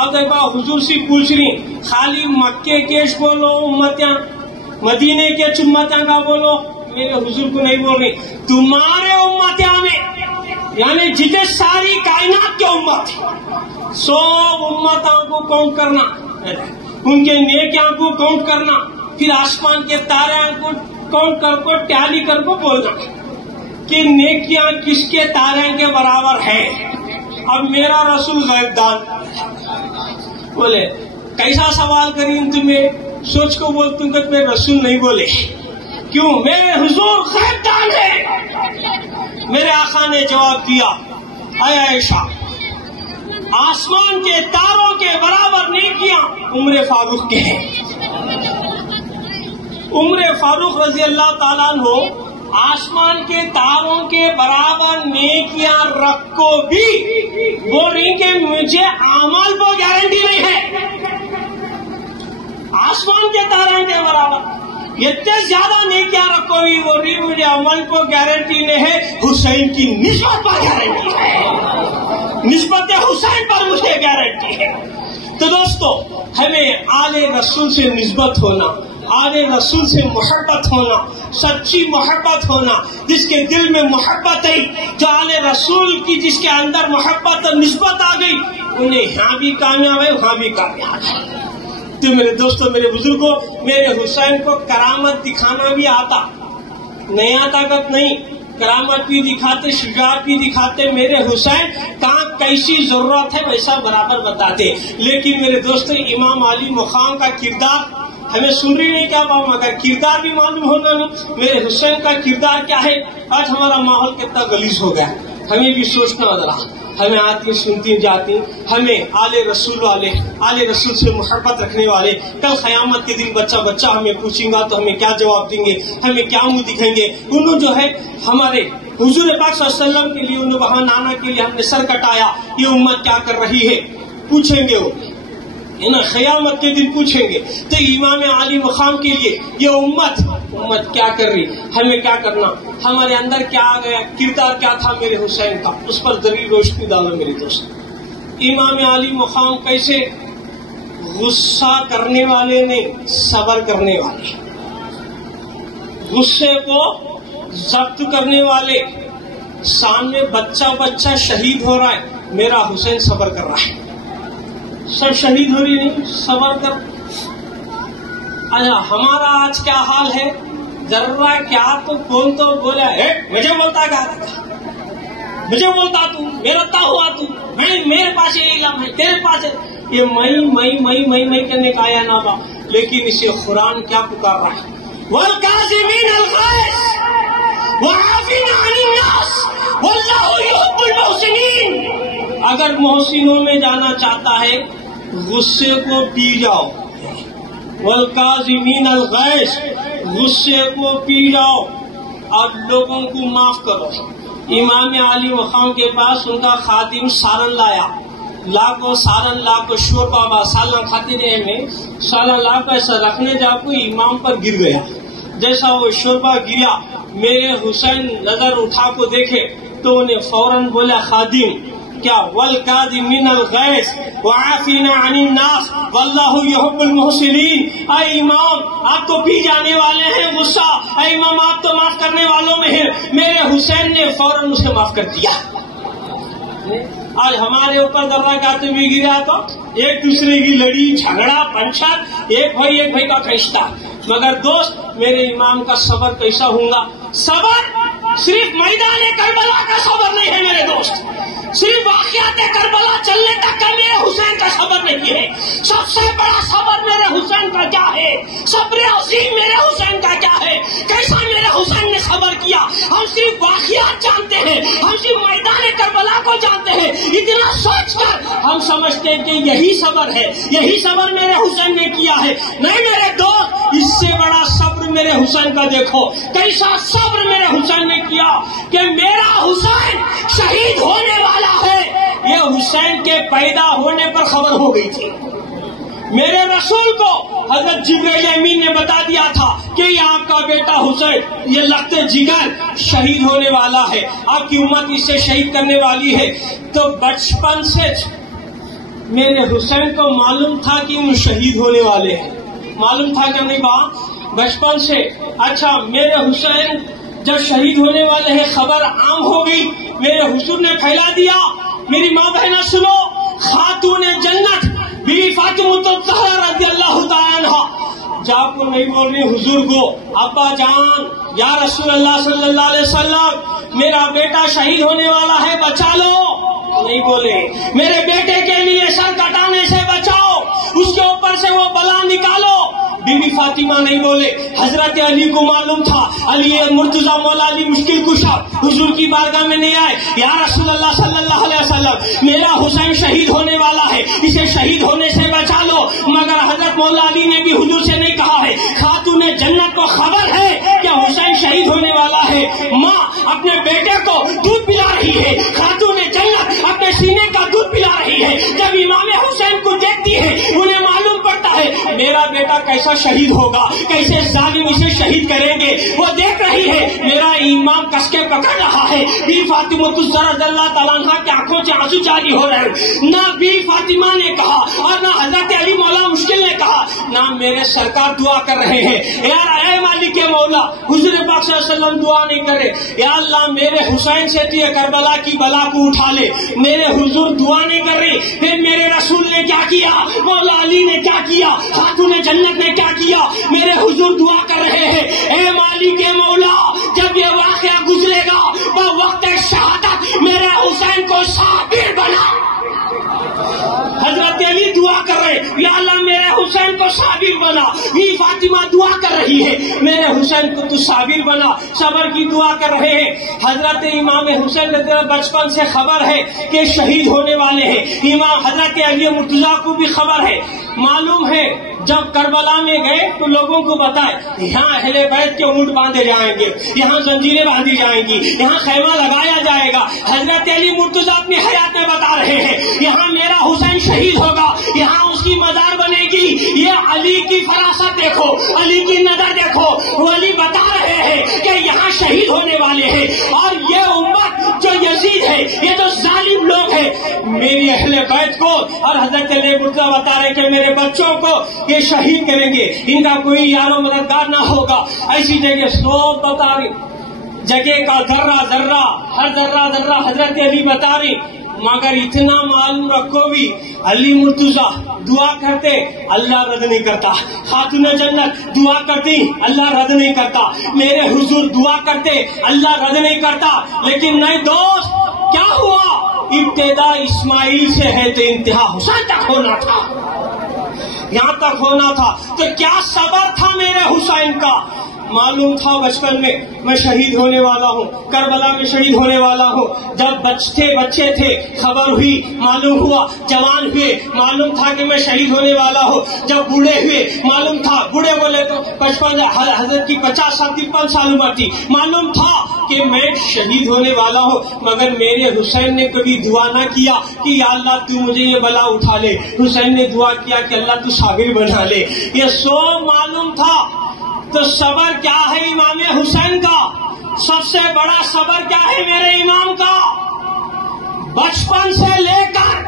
اب دیکھو حضور سے پوچھ رہی خالی مکے کے بولو امتیاں مدینے کے چمتیاں کا بولو میرے حضور کو نہیں بول رہی تمہارے امتیاں میں یعنی جتنے ساری کائنات کے امت سب امتوں کو کاؤنٹ کرنا ان کے نیکیاں کو کاؤنٹ کرنا پھر آسمان کے تارے کو کاؤنٹ کر کو ٹیلی کر کو بولنا کہ نیکیاں کس کے تارے کے برابر ہے. اب میرا رسول غیب دان بولے کیسا سوال کریں تمہیں سوچ کو بولتوں کہ میں رسول نہیں بولے کیوں میرے حضور غیب دان ہے. میرے آقا نے جواب دیا اے عائشہ آسمان کے تاروں کے برابر نیکیاں عمر فاروق کے ہیں. عمر فاروق رضی اللہ تعالیٰ عنہ آسمان کے تاروں کے برابر نیکیاں رکھو بھی بول رہی کہ مجھے اعمال کو گارنٹی نہیں ہے. آسمان کے تاروں کے برابر اتنے زیادہ نیکیاں رکھو بھی بول رہی مجھے عمل کو گارنٹی نہیں ہے حسین کی نسبت پر گارنٹی ہے نسبت حسین پر مجھے گارنٹی ہے. تو دوستو ہمیں آل رسول سے نسبت ہونا آل رسول سے محبت ہونا سچی محبت ہونا جس کے دل میں محبت ہے جو آل رسول کی جس کے اندر محبت اور نسبت آ گئی انہیں یہاں بھی کامیاب ہے وہاں بھی کامیاب ہے. تو میرے دوستوں میرے بزرگوں میرے حسین کو کرامت دکھانا بھی آتا نیا طاقت نہیں کرامت بھی دکھاتے شجاعت بھی دکھاتے میرے حسین کہاں کیسی ضرورت ہے ویسا برابر بتاتے. لیکن میرے دوستوں امام علی مقام کا کردار ہمیں سن رہی نہیں کیا پاؤں مگر کردار بھی معلوم ہونا نہیں میرے حسین کا کردار کیا ہے. آج ہمارا ماحول کتنا غلیظ ہو گیا ہمیں بھی سوچنا ذرا ہمیں آتی سنتی جاتی ہمیں آل رسول والے آل رسول سے محبت رکھنے والے کل قیامت کے دن بچہ بچہ ہمیں پوچھیں گا تو ہمیں کیا جواب دیں گے ہمیں کیا منہ دکھائیں گے. انہوں جو ہے ہمارے حضور پاک صلی اللہ علیہ وسلم کے لیے انہوں وہاں نانا کے لیے ہم نے سر کٹایا یہ امت کیا کر رہی ہے پوچھیں گے وہ قیامت کے دن پوچھیں گے. تو امام علی مقام کے لیے یہ امت کیا کر رہی ہمیں کیا کرنا ہمارے اندر کیا آ گیا کردار کیا تھا میرے حسین کا اس پر ذریعہ روشنی ڈالو میرے دوست. امام علی مقام کیسے غصہ کرنے والے نہیں صبر کرنے والے غصے کو ضبط کرنے والے سامنے بچہ شہید ہو رہا ہے میرا حسین صبر کر رہا ہے سب شہید ہو رہی نہیں صبر کر. اچھا ہمارا آج کیا حال ہے ذرا کیا تو کون تو بولا ہے مجھے بولتا کیا مجھے بولتا تو میرا تا ہوا تو میرے پاس یہ علم ہے تیرے پاس یہ میں کرنے کا آیا نہ با. لیکن اسے قرآن کیا پکار رہا ہے والکاظمین الغیظ والعافین عن الناس واللہ یحب المحسنین. اگر محسنوں میں جانا چاہتا ہے غصے کو پی جاؤ والکاظمین الغیظ غصے کو پی جاؤ اور لوگوں کو معاف کرو. امام علی مقام کے پاس ان کا خادم سارن لایا لاکھوں سارن لاکھوں شور بابا سالن کھاتے رہے میں سالن لاکھ ایسا رکھنے جا کو امام پر گر گیا. جیسا وہ شوربا گرا میرے حسین نظر اٹھا کو دیکھے تو انہیں فوراً بولا خادم کیا والکاظمین الغیظ والعافین عن الناس واللہ یحب المحسنین. اے امام آپ تو پی جانے والے ہیں غصہ، اے امام آپ تو معاف کرنے والوں میں ہیں. میرے حسین نے فوراً اسے معاف کر دیا. آج ہمارے اوپر ذرہ کاتے بھی گرا تو ایک دوسرے کی لڑی جھگڑا پنچات، ایک بھائی کا کھینچتا. مگر دوست میرے امام کا صبر کیسا ہوں گا؟ صبر صرف میدان کربلا کا صبر نہیں ہے میرے دوست، صرف واقعات کربلا چلنے تک کا میرے حسین کا صبر نہیں ہے. سب سے بڑا صبر میرے حسین کا کیا ہے؟ صبر عظیم میرے حسین کا کیا ہے؟ کیسا میرے حسین نے صبر کیا؟ ہم صرف واقعات جانتے ہیں، ہم صرف میدان کربلا کو جانتے ہیں. اتنا سوچ کر ہم سمجھتے ہیں کہ یہی صبر ہے، یہی صبر میرے حسین نے کیا ہے. نہیں میرے دوست، اس سے بڑا صبر میرے حسین کا دیکھو. کیسا صبر میرے حسین نے کیا کہ میرا حسین شہید ہونے والا ہے. یہ حسین کے پیدا ہونے پر خبر ہو گئی تھی. میرے رسول کو حضرت جبرائیل امین نے بتا دیا تھا کہ یہ آپ کا بیٹا حسین یہ لخت جگر شہید ہونے والا ہے، آپ کی امت اس سے شہید کرنے والی ہے. تو بچپن سے میرے حسین کو معلوم تھا کہ وہ شہید ہونے والے ہیں. معلوم تھا کہ نہیں با بچپن سے. اچھا میرے حسین جب شہید ہونے والے ہیں خبر عام ہو گئی، میرے حضور نے پھیلا دیا. میری ماں بہنیں سنو، خاتون جنت بیوی فاطمہ الزہرا رضی اللہ تعالیٰ عنہا جب کو نہیں بول رہی حضور کو ابا جان یا رسول اللہ صلی اللہ علیہ وسلم میرا بیٹا شہید ہونے والا ہے بچا لو. نہیں بولے میرے بیٹے کے لیے سر کٹانے سے بچاؤ، اس کے اوپر سے وہ بلا نکالو. بی بی فاطمہ نہیں بولے. حضرت علی کو معلوم تھا، علی مرتضیٰ مولا علی مشکل کشا حضور کی بارگاہ میں نہیں آئے. یا رسول اللہ صلی اللہ علیہ وسلم میرا حسین شہید ہونے والا ہے، اسے شہید ہونے سے بچا لو. مگر حضرت مولا علی نے بھی حضور سے نہیں کہا ہے. خاتون جنت کو خبر ہے کہ حسین شہید ہونے والا ہے. ماں اپنے بیٹے کو دودھ پلا رہی ہے، خاتون جنت اپنے سینے کا دودھ پلا رہی ہے. جب امام حسین کو دیکھتی ہے انہیں معلوم پڑتا ہے میرا بیٹا کیسا شہید ہوگا، کیسے ظالم اسے شہید کریں گے. وہ دیکھ رہی ہے میرا امام کس کے پکڑ رہا ہے. بی فاطمہ الزہرا رضی اللہ تعالیٰ عنہا کی آنکھوں سے آنسو جاری ہو رہے ہیں. نہ بی فاطمہ نے کہا اور نہ حضرت علی مولا مشکل نے کہا، نہ میرے سرکار دعا کر رہے ہیں یار اے مالک مولا. حضور پاک صلی اللہ علیہ وسلم دعا نہیں کرے یا اللہ میرے حسین سے تو کربلا کی بلا کو اٹھا لے. میرے حضور دعا نہیں کر رہے. پھر میرے رسول نے کیا کیا، مولا علی نے کیا کیا، خاتون جنت نے کیا کیا. میرے حضور دعا کر رہے ہیں اے مالک مولا جب یہ واقعہ گزرے گا وقت شہادت میرے حسین کو صابر بنا. حضرت علی دعا کر رہے یا اللہ میرے حسین کو صابر بنا. یہ فاطمہ دعا کر رہی ہے میرے حسین کو تو صابر بنا، صبر کی دعا کر رہے ہیں. حضرت امام حسین بچپن سے خبر ہے کہ شہید ہونے والے ہیں. امام حضرت علی مرتضیٰ کو بھی خبر ہے، معلوم ہے. جب کربلا میں گئے تو لوگوں کو بتائے یہاں اہل بیت کے اونٹ باندھے جائیں گے، یہاں زنجیریں باندھی جائیں گی، یہاں خیمہ لگایا جائے گا. حضرت علی مرتضیٰ اپنی حیات میں بتا رہے ہیں یہاں میرا حسین شہید ہوگا، یہاں اس کی مزار بنے گی. یہ علی کی فراست دیکھو، علی کی نظر دیکھو. وہ علی بتا رہے ہیں کہ یہاں شہید ہونے والے ہیں. اور یہ امت جو یزید ہے، یہ جو ظالم لوگ ہیں، میری اہل بیت کو اور حضرت علی مرتضیٰ بتا رہے کہ میرے بچوں کو یہ شہید کریں گے، ان کا کوئی یار و مددگار نہ ہوگا. ایسی جگہ سوچ بتا رہی، جگہ کا ذرہ ذرہ ہر ذرہ ذرہ حضرت علی بتا رہی. مگر اتنا معلوم رکھو بھی علی مرتضیٰ دعا کرتے اللہ رد نہیں کرتا، خاتون جنت دعا کرتی اللہ رد نہیں کرتا، میرے حضور دعا کرتے اللہ رد نہیں کرتا. لیکن نہیں دوست کیا ہوا، ابتدا اسماعیل سے ہے تو انتہا حسین تک ہونا تھا، یہاں تک ہونا تھا. تو کیا صبر تھا میرے حسین کا. معلوم تھا بچپن میں شہید ہونے والا ہوں، کربلا میں شہید ہونے والا ہوں. جب بچے تھے خبر ہوئی، معلوم ہوا. جوان ہوئے معلوم تھا کہ میں شہید ہونے والا ہوں. جب بوڑھے ہوئے معلوم تھا، بوڑھے بولے تو 55 حضرت کی 50 سال 53 سال عمر تھی، معلوم تھا کہ میں شہید ہونے والا ہوں. مگر میرے حسین نے کبھی دعا نہ کیا کہ یا اللہ تو مجھے یہ بلا اٹھا لے. حسین نے دعا کیا کہ اللہ تو صابر بنا لے. یہ سو معلوم تھا. تو صبر کیا ہے امام حسین کا، سب سے بڑا صبر کیا ہے میرے امام کا. بچپن سے لے کر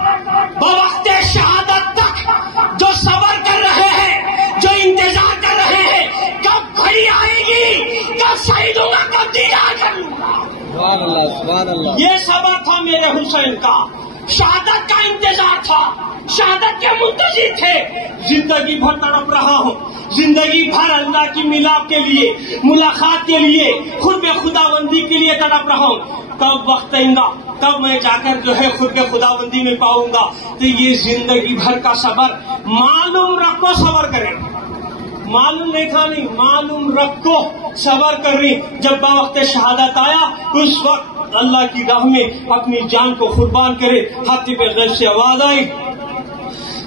بوقت شہادت تک جو صبر کر رہے ہیں، جو انتظار کر رہے ہیں کب گھڑی آئے گی، کب شہید ہوں گا، کب دیدار کر لوں گا. سبحان اللہ سبحان اللہ. یہ صبر تھا میرے حسین کا، شہادت کا انتظار تھا، شہادت کے منتظر تھے. زندگی بھر تڑپ رہا ہوں، زندگی بھر اللہ کی ملاپ کے لیے، ملاقات کے لیے، خود بے خداوندی کے لیے تڑپ رہا ہوں. کب وقت آئے گا، کب میں جا کر جو ہے خود بے خداوندی میں پاؤں گا. تو یہ زندگی بھر کا صبر معلوم رکھو، صبر کریں. معلوم نہیں تھا، نہیں معلوم رکھو صبر کر رہی. جب وقت شہادت آیا اس وقت اللہ کی راہ میں اپنی جان کو قربان کرے. ہاتھ پہ غیب سے آواز آئی،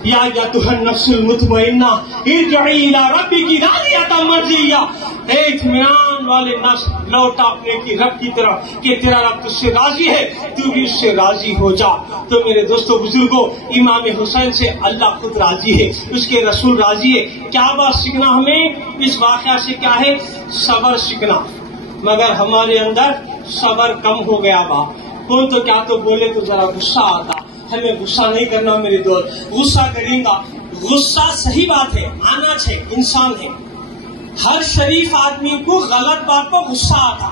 یا ایتھا النفس المطمئنہ ارجعی الی ربک راضیۃ مرضیہ. اے اطمینان والے نفس، لوٹ اپنے کی رب کی طرف کہ تیرا رب تجھ سے راضی ہے، تو بھی اس سے راضی ہو جا. تو میرے دوستوں بزرگوں، امام حسین سے اللہ خود راضی ہے، اس کے رسول راضی ہے. کیا بات سیکھنا ہمیں اس واقعہ سے؟ کیا ہے؟ صبر سیکھنا. مگر ہمارے اندر صبر کم ہو گیا. با کون تو کیا تو بولے تو ذرا غصہ آتا. ہمیں غصہ نہیں کرنا میرے دوست، غصہ کریں گا. غصہ صحیح بات ہے، آنا چاہیے، انسان ہے. ہر شریف آدمی کو غلط بات پر غصہ آتا.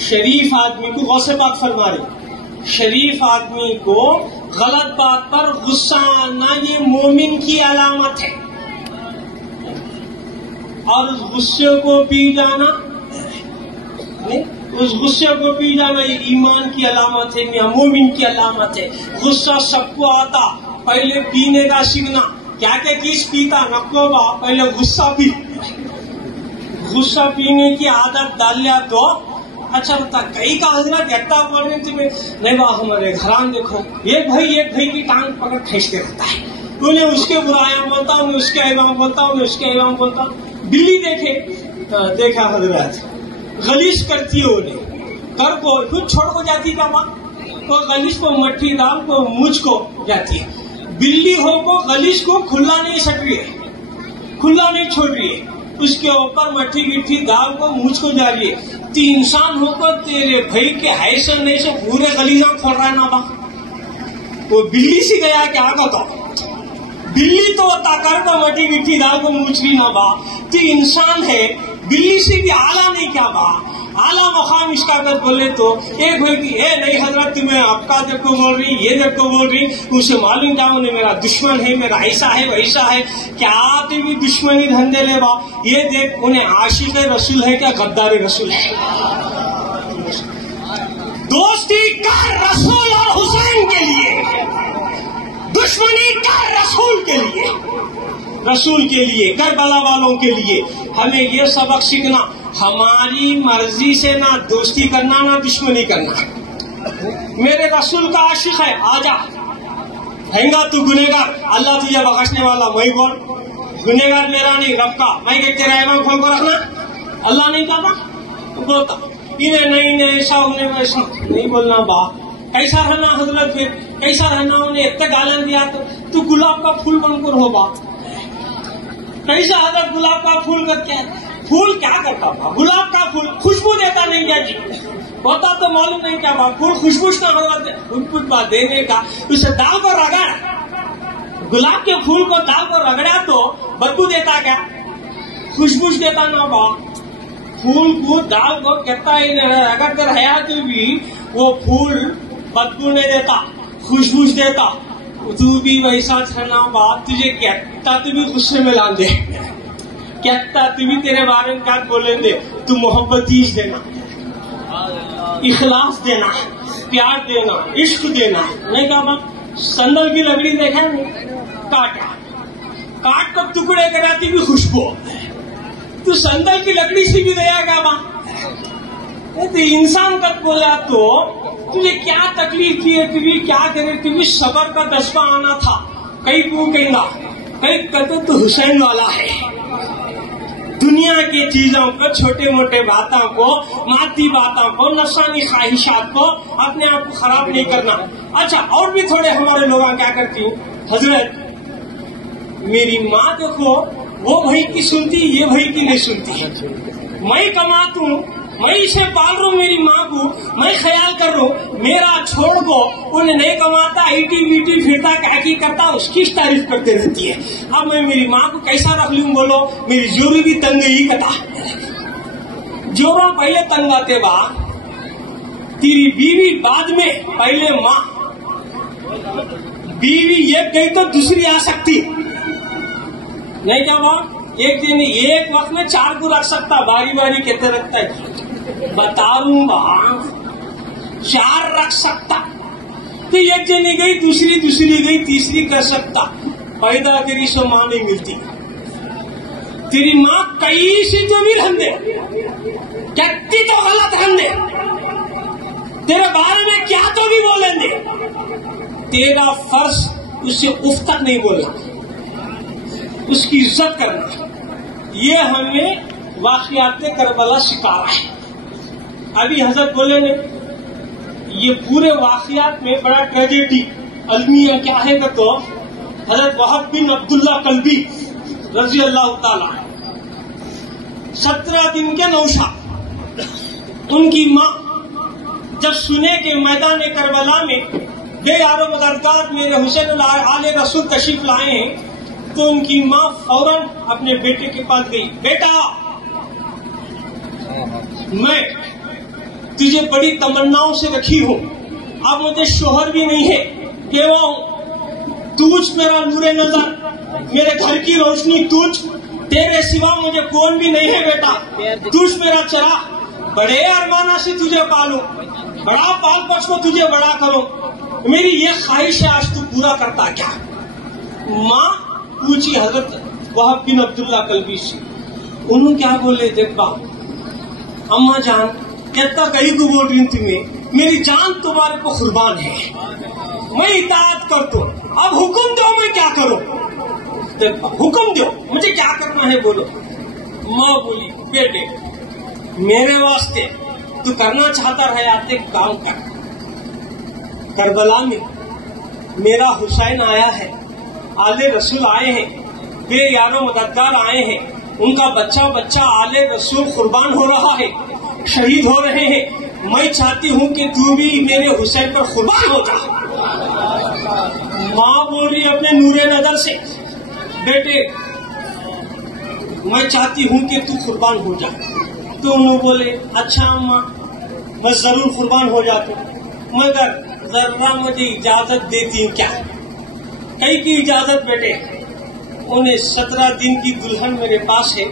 شریف آدمی کو، غوث پاک فرما رہے، شریف آدمی کو غلط بات پر غصہ آنا یہ مومن کی علامت ہے. اور اس غصے کو پی جانا، اس غصے کو پی جانا یہ ایمان کی علامت ہے یا مومن کی علامت ہے. غصہ سب کو آتا، پہلے پینے کا سیکھنا. کیا کہ چیز پیتا نکو با، پہلے غصہ پی. غصہ پینے کی عادت ڈال لیا تو اچھا ہوتا. کئی کا حضرت ایکتا بول رہے تھے، نہیں با ہمارے گھران دیکھو ایک بھائی کی ٹانگ پکڑ کھینچتے رہتا ہے. انہیں اس کے برایاں بولتا ہوں، اس کے ایوام بولتا ہوں، اس کے ایوام بولتا ہوں. بلی دیکھا حضرت غلیظ کرتی ہے، انہیں کر کو خود چھوڑ کو جاتی کا ماں کو غلیظ کو مٹھی ڈال کو مجھ کو جاتی ہے. بلی ہو کو غلیظ کو کھلا نہیں سک رہی ہے، کھلا نہیں چھوڑ رہی ہے، اس کے اوپر مٹھی گٹھی ڈال کو مجھ کو جا رہی ہے. تو انسان ہو کو تیرے بھائی کے حیثیت نہیں سے پورے غلیظاں کھول رہا ہے نا با. وہ بلی سی گیا کیا تو بلی تو کر کو مٹھی گٹھی ڈال کو مجھ رہی نہ با. تو انسان ہے، بلی سے بھی اعلیٰ نہیں کیا با، اعلیٰ مقام اس کا اگر بولے تو ایک بھائی کی اے نہیں حضرت تمہیں آپ کا دیکھ کو بول رہی، یہ دیکھ کو بول رہی، اسے معلوم کیا انہیں میرا دشمن ہے، میرا ایسا ہے ویسا ہے. کیا تو بھی دشمنی دھندے لے با. یہ دیکھ انہیں عاشق رسول ہے کیا غدار رسول ہے. دوستی کر رسول اور حسین کے لیے، دشمنی کر رسول کے لیے، رسول کے لیے، کربلا والوں کے لیے. ہمیں یہ سبق سیکھنا، ہماری مرضی سے نہ دوستی کرنا نہ دشمنی کرنا. میرے رسول کا عاشق ہے، آجا ہنگا تو گنہگار، اللہ تجھے بخشنے والا وہی بول. گنہگار میرا نہیں رب کا، میں کہ تیرا ایمان کھول کو رکھنا اللہ نہیں کہتا بولتا. انہیں نہیں ایسا انہیں ویسا نہیں بولنا. با کیسا رہنا حضرت، پھر کیسا رہنا؟ انہیں اتنا گالن دیا تو گلاب کا پھول بن کر ہو. با کیسا حضرت گلاب کا پھول کر کیا؟ پھول کیا کرتا تھا؟ گلاب کا پھول خوشبو دیتا نہیں کیا جی ہوتا تو معلوم نہیں کیا بات. پھول خوشبو کا حضرت دینے کا، اسے دال کو رگڑ، گلاب کے پھول کو دال کو رگڑا تو بدبو دیتا کیا؟ خوشبو دیتا نہ. با پھول کو دال کو کہتا ہی رگڑ کر ہے تو بھی وہ پھول بدبو نہیں دیتا، خوشبو دیتا. تو بھی ویسا چلنا. بات تجھے کہتا تو بھی غصے میں لان دے، کہتا تو بھی تیرے بارے میں کیا بولیں دے. تو محبت ہی دینا، اخلاص دینا، پیار دینا، عشق دینا. نہیں کہا بات سندل کی لکڑی دیکھا نہیں، کاٹا کاٹ کر ٹکڑے کراتی بھی خوشبو. تو سندل کی لکڑی سے بھی دیا گیا ماں. تو انسان کا بولا تو تجھے کیا تکلیف تھی، تجھے کیا کرے، تجھے صبر کا جذبہ آنا تھا. کئی کو کہیں گا، کئی کہتے تو حسین والا ہے. دنیا کی چیزوں کو، چھوٹے موٹے باتوں کو، مادی باتوں کو، نفسانی خواہشات کو اپنے آپ کو خراب نہیں کرنا. اچھا اور بھی تھوڑے ہمارے لوگ کیا کرتی ہوں، حضرت میری ماں دیکھو وہ بھائی کی سنتی، یہ بھائی کی نہیں سنتی. میں کماتا ہوں میں اسے پال رہا ہوں میری ماں کو, میں خیال کر رہا ہوں میرا چھوڑ کو انہیں نہیں کماتا, ایٹی بیٹی پھرتا کیا کرتا, اس کی تعریف کرتے رہتی ہے. اب میں میری ماں کو کیسا رکھ لوں, بولو میری جوری بھی تنگ ہی کتا, جورا پہلے تنگ آتے با, تیری بیوی بعد میں, پہلے ماں. بیوی ایک گئی تو دوسری آ سکتی نہیں کیا بات, ایک دن ایک وقت میں 4 کو رکھ سکتا, باری باری کہتے رکھتا ہے, بتا رہوں وہاں 4 رکھ سکتا. تو ایک جنی گئی, دوسری گئی, تیسری کر سکتا. پیدا کری سو ماں نہیں ملتی. تیری ماں کئی سی تو بھی رہندے, کہتی تو غلط رہندے, تیرے بارے میں کیا تو بھی بولیں دے, تیرا فرض اس سے اف تک نہیں بولنا, اس کی عزت کرنا. یہ ہمیں واقعات کربلا سکھا رہا ہے. ابھی حضرت بولے نے یہ پورے واقعات میں بڑا ٹریجڈی المیہ کیا ہے کہ تو حضرت وہب بن عبداللہ کلبی رضی اللہ تعالی 17 دن کے نوشا, ان کی ماں جب سنے کہ میدان کربلا میں بے یار و مددگار میرے حسین آل رسول تشریف لائے ہیں, تو ان کی ماں فوراً اپنے بیٹے کے پاس گئی, بیٹا میں تجھے بڑی تمناؤں سے رکھی ہوں, اب مجھے شوہر بھی نہیں ہے, بیوہ ہوں, تجھ میرا نور نظر, میرے گھر کی روشنی تجھ, تیرے سوا مجھے کون بھی نہیں ہے بیٹا, تجھ میرا چراغ, بڑے ارمانہ سے تجھے پالوں, بڑا پال پوچھ کو تجھے بڑا کروں, میری یہ خواہش ہے, آج تو پورا کرتا کیا. ماں پوچھی حضرت وہب بن عبداللہ کلبی سے, انہوں کیا بولے, دیکھ با اماں جان کہتا کہیں کو بول رہی ہوں تمہیں, میری جان تمہارے کو قربان ہے, میں اطاعت کرتا ہوں, اب حکم دو میں کیا کروں, دیکھ با حکم دو مجھے کیا کرنا ہے بولو. ماں بولی بیٹے میرے واسطے تو کرنا چاہتا رہے آتے کام کر, کربلا میں میرا حسین آیا ہے, آل رسول آئے ہیں, بے یارو مددگار آئے ہیں, ان کا بچہ آل رسول قربان ہو رہا ہے, شہید ہو رہے ہیں, میں چاہتی ہوں کہ تو بھی میرے حسین پر قربان ہو جا. ماں بولی اپنے نور نظر سے, بیٹے میں چاہتی ہوں کہ تو قربان ہو جا. تو انہوں بولے اچھا اماں میں ضرور قربان ہو جاتا ہوں, مگر ذرا مجھے اجازت دیتی ہوں کیا. کئی کی اجازت بیٹے, انہیں 17 دن کی دلہن میرے پاس ہے,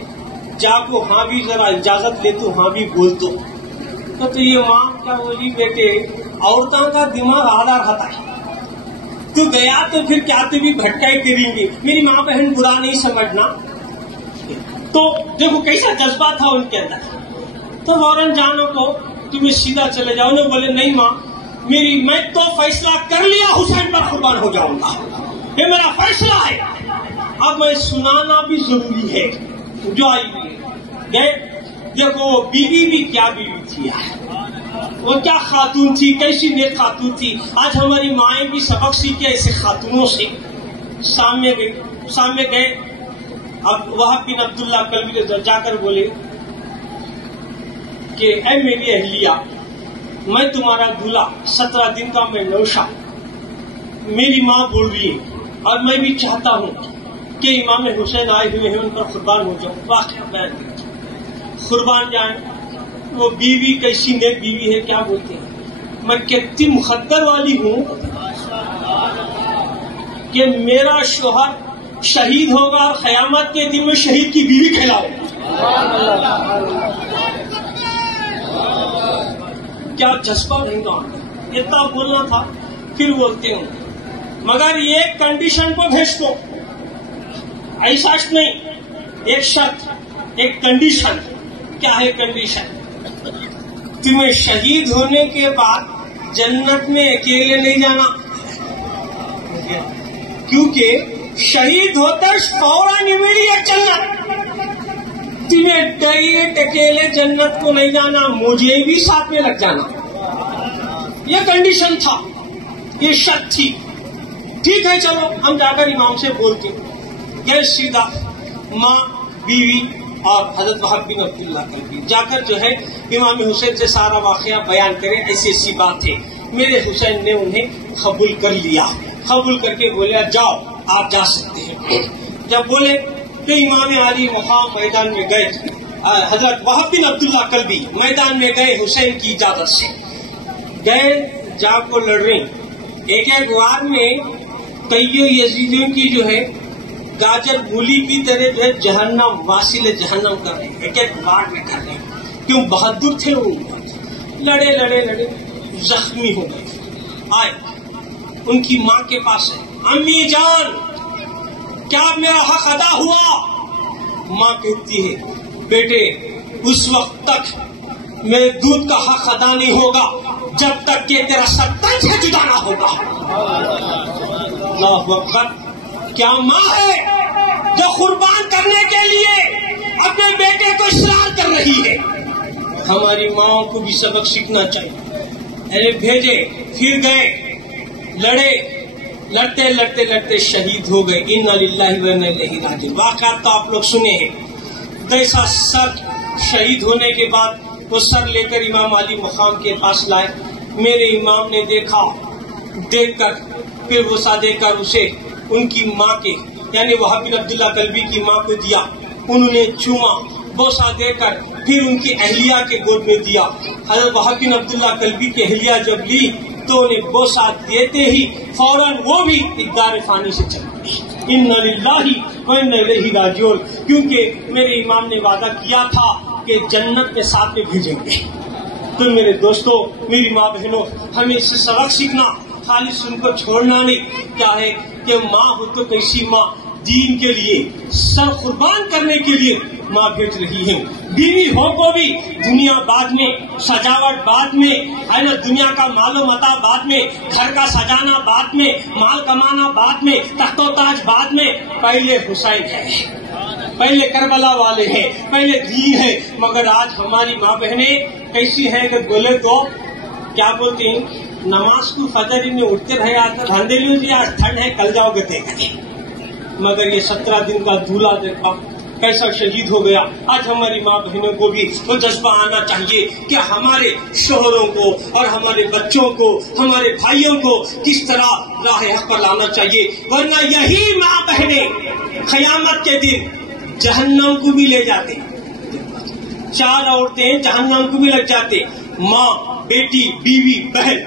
جا کو ہاں بھی ذرا اجازت لے تو ہاں بھی بول تو. تو یہ ماں کیا بولی, بیٹے عورتوں کا دماغ آدھا رہتا ہے, تو گیا تو پھر کیا تو بھی بھٹکائی کریں گے, میری ماں بہن برا نہیں سمجھنا. تو دیکھو کیسا جذبہ تھا ان کے اندر. تو فوراً جانو کو تمہیں سیدھا چلے جاؤ. انہوں بولے نہیں ماں, میں تو فیصلہ کر لیا, حسین پر قربان ہو جاؤں گا, یہ میرا فیصلہ ہے. اب میں سنانا بھی ضروری ہے. جو آئی گئے, دیکھو وہ بیوی بھی کیا بیوی تھی, وہ کیا خاتون تھی, کیسی نیک خاتون تھی. آج ہماری مائیں بھی سبق سیکھے ایسے خاتونوں سے. سامنے گئے. اب وہب بن عبداللہ کلبی جا کر بولے کہ اے میری اہلیہ, میں تمہارا دولہا 17 دن کا میں نوشا, میری ماں بول رہی ہے اور میں بھی چاہتا ہوں کہ امام حسین آئے ہوئے ہیں, ان پر قربان ہو جاؤں. واقعہ بیان قربان جائیں. وہ بیوی کیسی نیک بیوی ہے, کیا بولتے ہیں, میں کتنی مقدر والی ہوں کہ میرا شوہر شہید ہوگا اور قیامت کے دن میں شہید کی بیوی کھلاؤ. کیا جذبہ نہیں گا, اتنا بولنا تھا. پھر بولتے ہوں مگر یہ کنڈیشن کو بھیج دو, ایسا نہیں, ایک شرط, ایک کنڈیشن. کیا ہے کنڈیشن, تمہیں شہید ہونے کے بعد جنت میں اکیلے نہیں جانا, کیونکہ شہید ہوتا فوراً امیڈیٹ جنت, تمہیں ڈائریکٹ اکیلے جنت کو نہیں جانا, مجھے بھی ساتھ میں لگ جانا. یہ کنڈیشن تھا, یہ شرط تھی. ٹھیک ہے چلو ہم جا کر امام سے بولتے. گئے سیدھا, ماں بیوی اور حضرت وہب بن عبداللہ کلبی جا کر جو ہے امام حسین سے سارا واقعہ بیان کرے، ایسی ایسی بات ہے۔ میرے حسین نے انہیں قبول کر لیا، قبول کر کے بولیا جاؤ آپ جا سکتے ہیں۔ جب بولے تو امام علی مقام میدان میں گئے، حضرت وہب بن عبداللہ کلبی میدان میں گئے، حسین کی اجازت سے گئے، جا کو لڑ رہے ہیں۔ ایک ایک وار میں کئیوں یزیدیوں کی جو ہے گاجر مولی کی طرح جو ہے جہنم واصل جہنم کر رہے ہیں، ایک ایک وار میں کر رہے ہیں، کیوں بہادر تھے وہ، لڑے لڑے لڑے زخمی ہو گئے۔ آئے ان کی ماں کے پاس ہے، امی جان کیا میرا حق ادا ہوا؟ ماں کہتی ہے بیٹے اس وقت تک میرے دودھ کا حق ادا نہیں ہوگا جب تک کہ تیرا ستر سے جدا نہ ہوگا۔ اللہ اکبر! کیا ماں ہے جو قربان کرنے کے لیے اپنے بیٹے کو اصرار کر رہی ہے؟ ہماری ماں کو بھی سبق سیکھنا چاہیے۔ ارے بھیجے، پھر گئے، لڑے، لڑتے لڑتے لڑتے شہید ہو گئے۔ انا للہ و انا الیہ راجعون۔ واقعات تو آپ لوگ سنے ہیں۔ جیسا سر شہید ہونے کے بعد وہ سر لے کر امام علی مقام کے پاس لائے، میرے امام نے دیکھا، دیکھ کر پھر غصہ دے کر اسے ان کی ماں کے یعنی وہب بن عبداللہ کلبی کی ماں کو دیا، انہوں نے چوما، بوسہ دے کر پھر ان کی اہلیہ کے گود میں دیا۔ حضرت وہب بن عبداللہ کلبی کی اہلیہ جب لی تو انہیں بوسہ دیتے ہی فوراً وہ بھی اقدار فانی سے چل گئی۔ انا للہ و انا الیہ راجعون، کیونکہ میرے امام نے وعدہ کیا تھا کہ جنت میں ساتھ میں بھیجیں گے۔ تو میرے دوستوں، میری ماں بہنوں، ہمیں اس سے سبق سیکھنا، خالص ان کو چھوڑنا نہیں۔ کیا ہے کہ ماں ہو تو کیسی ماں دین کے لیے سر قربان کرنے کے لیے ماں بھیج رہی ہے۔ بیوی ہو کو بھی دنیا بعد میں، سجاوٹ بعد میں، دنیا کا مال و متاع بعد میں، گھر کا سجانا بعد میں، مال کمانا بعد میں، تخت و تاج بعد میں، پہلے حسین ہے، پہلے کربلا والے ہیں، پہلے دین ہے۔ مگر آج ہماری ماں بہنیں کیسی ہیں کہ بولے تو کیا بولتی ہیں، نماز کو فجر ہی میں اٹھتے رہے، آج ٹھنڈے نہیں ہوتی، آج ٹھنڈ ہے کل جاؤ گے دیکھیں۔ مگر یہ 17 دن کا دولہا دیکھا کیسا شہید ہو گیا۔ آج ہماری ماں بہنوں کو بھی وہ جذبہ آنا چاہیے کہ ہمارے شوہروں کو اور ہمارے بچوں کو، ہمارے بھائیوں کو کس طرح راہ حق پر لانا چاہیے، ورنہ یہی ماں بہنیں قیامت کے دن جہنم کو بھی لے جاتے۔ 4 عورتیں جہنم کو بھی لگ جاتے، ماں، بیٹی، بیوی، بہن۔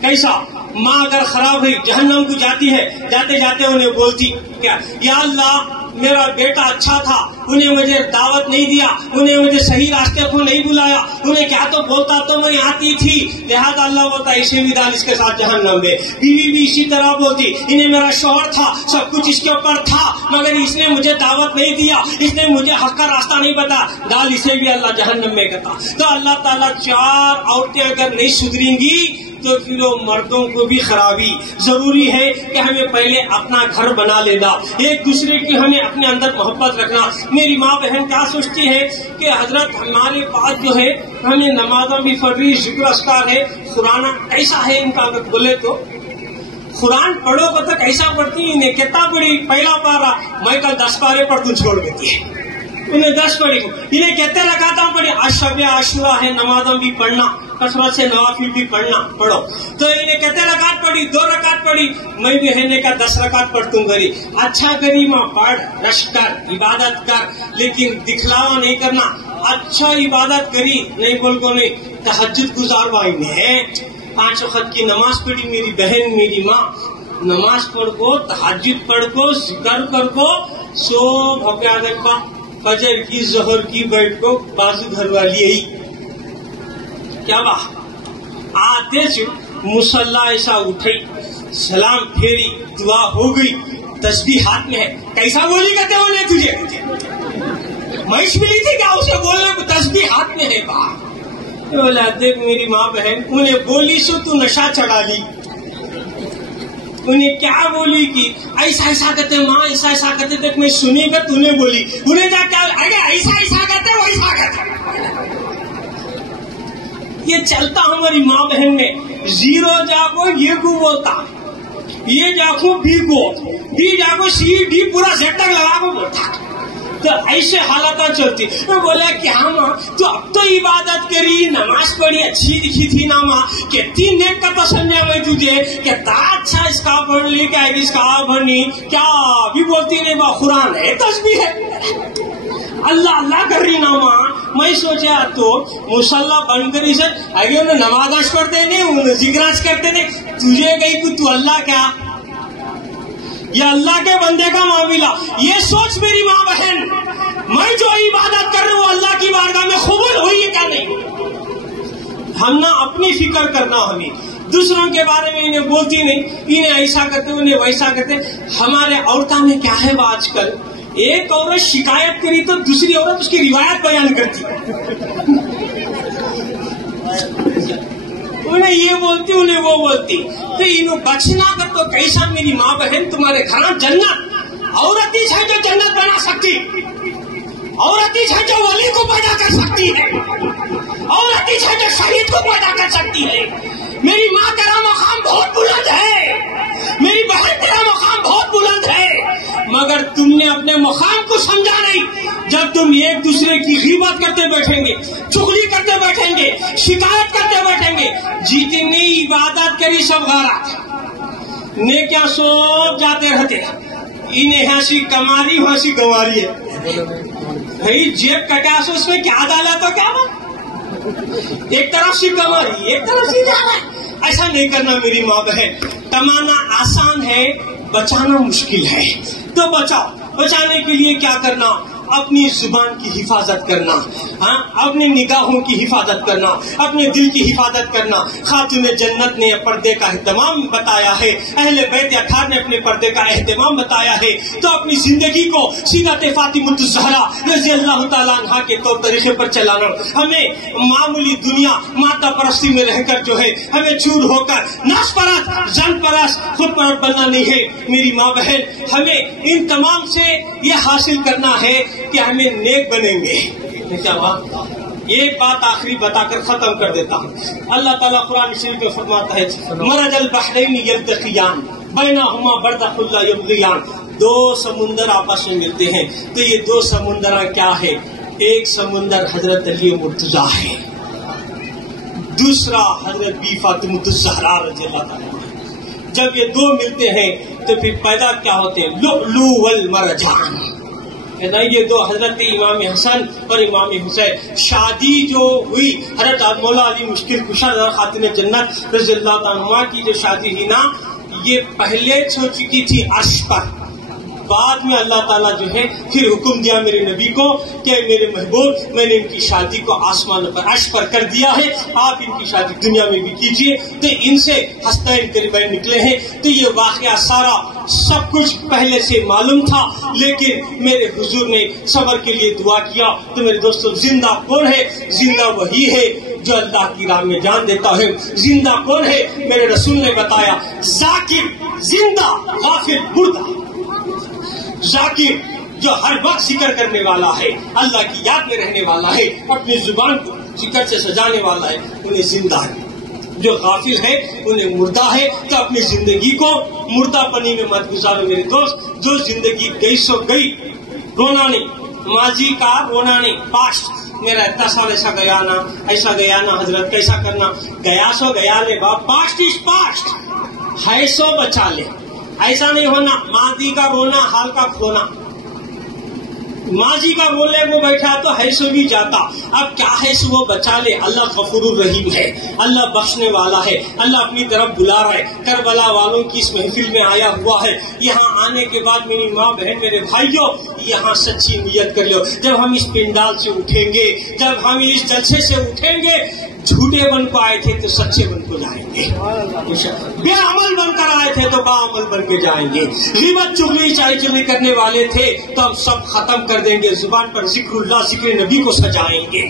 کیسا ماں اگر خراب ہوئی جہنم کو جاتی ہے، جاتے جاتے انہیں بولتی کیا، یا اللہ میرا بیٹا اچھا تھا، انہیں مجھے دعوت نہیں دیا، انہیں مجھے صحیح راستے کو نہیں بلایا، انہیں کیا تو بولتا تو میں آتی تھی، لہٰذا اللہ بولتا اسے بھی ڈال اس کے ساتھ جہنم میں۔ بیوی بھی اسی طرح بولتی، انہیں میرا شوہر تھا، سب کچھ اس کے اوپر تھا، مگر اس نے مجھے دعوت نہیں دیا، اس نے مجھے حق کا راستہ نہیں بتا، ڈال اسے بھی اللہ جہنم میں کرتا۔ تو اللہ تعالیٰ 4 عورتیں اگر نہیں سدھریں گی تو پھر وہ مردوں کو بھی خرابی۔ ضروری ہے کہ ہمیں پہلے اپنا گھر بنا لینا، ایک دوسرے کی ہمیں اپنے اندر محبت رکھنا۔ میری ماں بہن کیا سوچتی ہے کہ حضرت ہمارے پاس جو ہے ہمیں نمازوں بھی پڑھ رہی، ذکر اذکار ہے، قرآن ایسا ہے ان کا، اگر بولے تو قرآن پڑھو کو تو کیسا پڑھتی، انہیں کتنا پڑھی، پہلا پارا میں کل 10 پارے پڑھ تم چھوڑ دیتی ہے، انہیں 10 پڑھی، انہیں کہتے رکعتیں پڑھی، شب عاشورہ ہے، نمازوں بھی پڑھنا، کثرت سے نوافل بھی پڑھنا، پڑھو۔ تو انہیں کہتے رکعت پڑھی، 2 رکعت پڑھی، میں بھی ہے کا 10 رکعت پڑھ تم کری۔ اچھا کری ماں، پڑھ، رشک کر، عبادت کر، لیکن دکھلاوا نہیں کرنا۔ اچھا عبادت کری، نہیں بول کو نہیں، تہجد گزار بھائی نے 5 وقت کی نماز پڑھی، میری بہن میری ماں، نماز پڑھ کو، تہجد پڑھ کو، ذکر کر کو، سو بھپیا دیکھا، فجر کی ظہر کی بیٹھ کو بازو گھر والی ہی کیا بات آتے سے مصلی ایسا اٹھئی، سلام پھیری، دعا ہو گئی، تسبیح ہاتھ میں ہے، کیسا بولی کہتے ہونے تجھے مہیش ملی تھی کیا اسے بولنے کو، تسبیح ہاتھ میں ہے باہر۔ بولا دیکھ میری ماں بہن، انہیں بولی سو تو نشہ چڑھا لی، انہیں کیا بولی کہ ایسا ایسا کہتے ماں، ایسا ایسا کہتے، دیکھ میں سنی گا تو نے بولی، انہیں جا کیا ایسا ایسا کہتے ویسا کہتے۔ یہ چلتا ہماری ماں بہن میں، 0 جاگو یہ کو بولتا، یہ جاگو بی کو، بی جاگو سی ڈی پورا زیڈ تک لگا کو بولتا، تو ایسے حالات چلتی. میں بولا کیا ماں تو اب تو عبادت کری, نماز پڑھی, اچھی دکھی تھی نا ماں, کتنی نیک کا تو سمجھا میں تجھے کہ تا اچھا اس کا پڑھ لی, کیا اس کا بنی, کیا بھی بولتی نہیں با قرآن ہے تسبیح ہے اللہ اللہ کر رہی نا ماں. میں سوچا تو مسلح بند کری سر آگے انہیں نماز پڑھتے نہیں, انہیں ذکراج کرتے نہیں, تجھے گئی کہ تو اللہ کیا, یہ اللہ کے بندے کا معاملہ. یہ سوچ میری ماں بہن, میں جو عبادت کر رہا ہوں اللہ کی بارگاہ میں قبول ہوئی ہے کیا نہیں. ہم نہ اپنی فکر کرنا, ہمیں دوسروں کے بارے میں انہیں بولتی نہیں, انہیں ایسا کرتے انہیں ویسا کرتے. ہمارے عورتوں میں کیا ہے آج کل, ایک عورت شکایت کری تو دوسری عورت اس کی روایت بیان کرتی, انہیں یہ بولتی انہیں وہ بولتی. تو انہوں بچنا کر تو کیسا میری ماں بہن تمہارے گھر جنت عورت ہی ہے جو جنت بنا سکتی, عورت ہی ہے جو ولی کو پیدا کر سکتی ہے, عورت ہی ہے جو شہید کو پیدا کر سکتی ہے. میری ماں تیرا مقام بہت بلند ہے, میری بہن تیرا مقام بہت بلند ہے, مگر تم نے اپنے مقام کو سمجھا نہیں. جب تم ایک دوسرے کی غیبت کرتے بیٹھیں گے, چغلی کرتے بیٹھیں گے, شکایت کرتے بیٹھیں گے, جتنی عبادت کری سب غارت نیکیاں سب جاتے رہتے. انہیں ہنسی کماری ہنسی گواری ہے بھائی, جیب کٹا سو اس میں کیا ڈالا تو کیا بات, ایک طرف سے گواری ایک طرف سے جانا. ایسا نہیں کرنا میری ماں بہن. کمانا آسان ہے, بچانا مشکل ہے. تو بچاؤ, بچانے کے لیے کیا کرنا, اپنی زبان کی حفاظت کرنا, اپنی نگاہوں کی حفاظت کرنا, اپنے دل کی حفاظت کرنا. خاتون جنت نے پردے کا اہتمام بتایا ہے, اہل بیت اطہار نے اپنے پردے کا اہتمام بتایا ہے. تو اپنی زندگی کو سیرت فاطمہ الزہرا رضی اللہ تعالیٰ عنہا کے طور طریقے پر چلانا. ہمیں معمولی دنیا ماتا پرستی میں رہ کر جو ہے ہمیں چور ہو کر نفس پرست, زن پرست, خود پرست بننا نہیں ہے میری ماں بہن. ہمیں ان تمام سے یہ حاصل کرنا ہے کہ ہمیں نیک بنیں گے. ایک بات آخری بتا کر ختم کر دیتا ہوں. اللہ تعالیٰ قرآن شریف میں فرماتا ہے مرج البحرین یلتقیان بینہما برزخ لا یبغیان. دو سمندر آپس میں ملتے ہیں, تو یہ دو سمندر کیا ہے, ایک سمندر حضرت علی مرتضیٰ ہے, دوسرا حضرت بی فاطمہ الزہرا رضی اللہ تعالیٰ. جب یہ دو ملتے ہیں تو پھر پیدا کیا ہوتے ہیں, لؤلؤ والمرجان. یہ دو حضرت امام حسن اور امام حسین, شادی جو ہوئی حضرت مولا علی مشکل کشا خاتون جنت رضی اللہ عنہ کی جو شادی ہوئی نا, یہ پہلے چھو چکی تھی عرش پر. بعد میں اللہ تعالیٰ جو ہے پھر حکم دیا میرے نبی کو کہ میرے محبوب میں نے ان کی شادی کو آسمان پر عرش پر کر دیا ہے, آپ ان کی شادی دنیا میں بھی کیجیے. تو ان سے ہستین قریبین نکلے ہیں. تو یہ واقعہ سارا سب کچھ پہلے سے معلوم تھا, لیکن میرے حضور نے صبر کے لیے دعا کیا. تو میرے دوستوں زندہ کون ہے, زندہ وہی ہے جو اللہ کی راہ میں جان دیتا ہے. زندہ کون ہے, میرے رسول نے بتایا, ذاکر زندہ, غافل مردہ. ذاکر جو ہر وقت ذکر کرنے والا ہے, اللہ کی یاد میں رہنے والا ہے, اپنی زبان کو ذکر سے سجانے والا ہے, انہیں زندہ ہے. جو غافل ہے انہیں مردہ ہے. تو اپنی زندگی کو مردہ پنی میں مت گزارو میرے دوست. جو زندگی گئی سو گئی, رونا نہیں, ماضی کا رونا نہیں, پاسٹ میرا اتنا سال ایسا گیا نا, ایسا گیا نا حضرت, کیسا کرنا, گیا سو گیا لے باپ, پاسٹ از پاسٹ, ہے سو بچا لے. ایسا نہیں ہونا ماضی کا رونا حال کا کھونا. ماضی کا بولے وہ بیٹھا تو ہے سو بھی جاتا, اب کیا ہے سو وہ بچا لے. اللہ غفور الرحیم ہے, اللہ بخشنے والا ہے, اللہ اپنی طرف بلا رہا ہے. کربلا والوں کی اس محفل میں آیا ہوا ہے. یہاں آنے کے بعد میری ماں بہن میرے بھائیوں, یہاں سچی نیت کر لو. جب ہم اس پنڈال سے اٹھیں گے, جب ہم اس جلسے سے اٹھیں گے, جھوٹے بن کو آئے تھے تو سچے بن کو جائیں گے, بے عمل بن کر آئے تھے تو با عمل بن کے جائیں گے. غیبت چغلی چائی چغلی کرنے والے تھے تو ہم سب ختم کر دیں گے. زبان پر ذکر اللہ ذکر نبی کو سجائیں گے.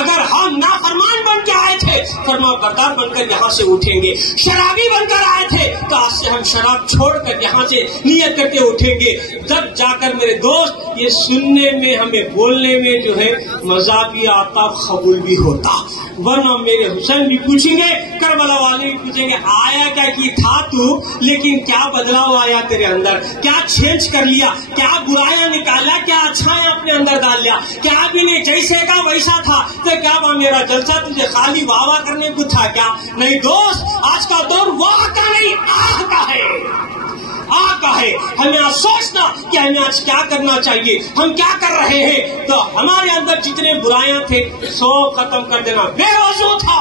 اگر ہم نافرمان بن کے آئے تھے, فرما بردار بن کر یہاں سے اٹھیں گے. شرابی بن کر آئے تھے تو آج سے ہم شراب چھوڑ کر یہاں سے نیت کر کے اٹھیں گے. جب جا کر میرے دوست یہ سننے میں ہمیں بولنے میں جو ہے مزہ بھی آتا, قبول بھی ہوتا. ورنہ میرے حسین بھی پوچھیں گے, کربلا والے بھی پوچھیں گے, آیا کیا کی تھا تو, لیکن کیا بدلاؤ آیا تیرے اندر, کیا چینج کر لیا, کیا برائیاں نکالا, کیا اچھائیں اپنے اندر ڈال لیا. کعبہ نے جیسے کا ویسا تھا. تو کعبہ میرا جلسہ تجھے خالی واہ واہ کرنے کو تھا کیا؟ نہیں دوست، آج کا دور واہ کا نہیں آہ کا ہے، آہ کا ہے. ہمیں آج سوچنا کہ ہمیں آج کیا کرنا چاہیے، ہم کیا کر رہے ہیں. تو ہمارے اندر جتنے برائیاں تھے سو ختم کر دینا. بے وضو تھا،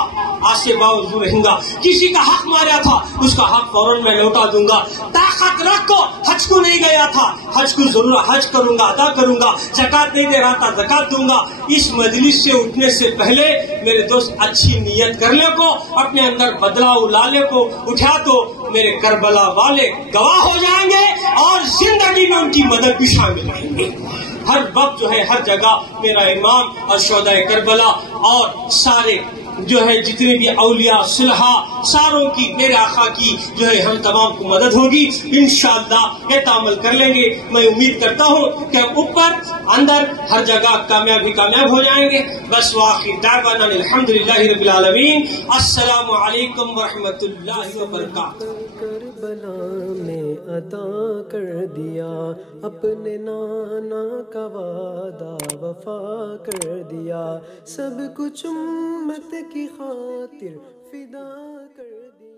آج سے باوضو رہوں گا. کسی کا حق مارا تھا، اس کا حق فوراً میں لوٹا دوں گا. طاقت رکھ کو حج کو نہیں گیا تھا، حج کو ضرور حج کروں گا، ادا کروں گا. زکات نہیں دے رہا تھا، زکات دوں گا. اس مجلس سے اٹھنے سے پہلے میرے دوست اچھی نیت کر لے کو، اپنے اندر بدلاؤ لالے کو اٹھا تو میرے کربلا والے گواہ ہو جائیں گے اور زندگی میں ان کی مدد بھی شامل رہیں گے. ہر وقت جو ہے ہر جگہ میرا امام اور شہدائے کربلا اور سارے جو ہے جتنے بھی اولیاء صلحاء ساروں کی میرے آقا کی جو ہے ہم تمام کو مدد ہوگی. انشاءاللہ یہ تعامل کر لیں گے. میں امید کرتا ہوں کہ اوپر اندر ہر جگہ کامیاب ہی کامیاب ہو جائیں گے. بس وآخر دعوانا الحمدللہ رب العالمین. السلام علیکم ورحمۃ اللہ وبرکاتہ. کربلا میں عطا کر دیا، اپنے نانا کا وعدہ وفا کر دیا، سب کچھ امت کی خاطر فدا کر دیا.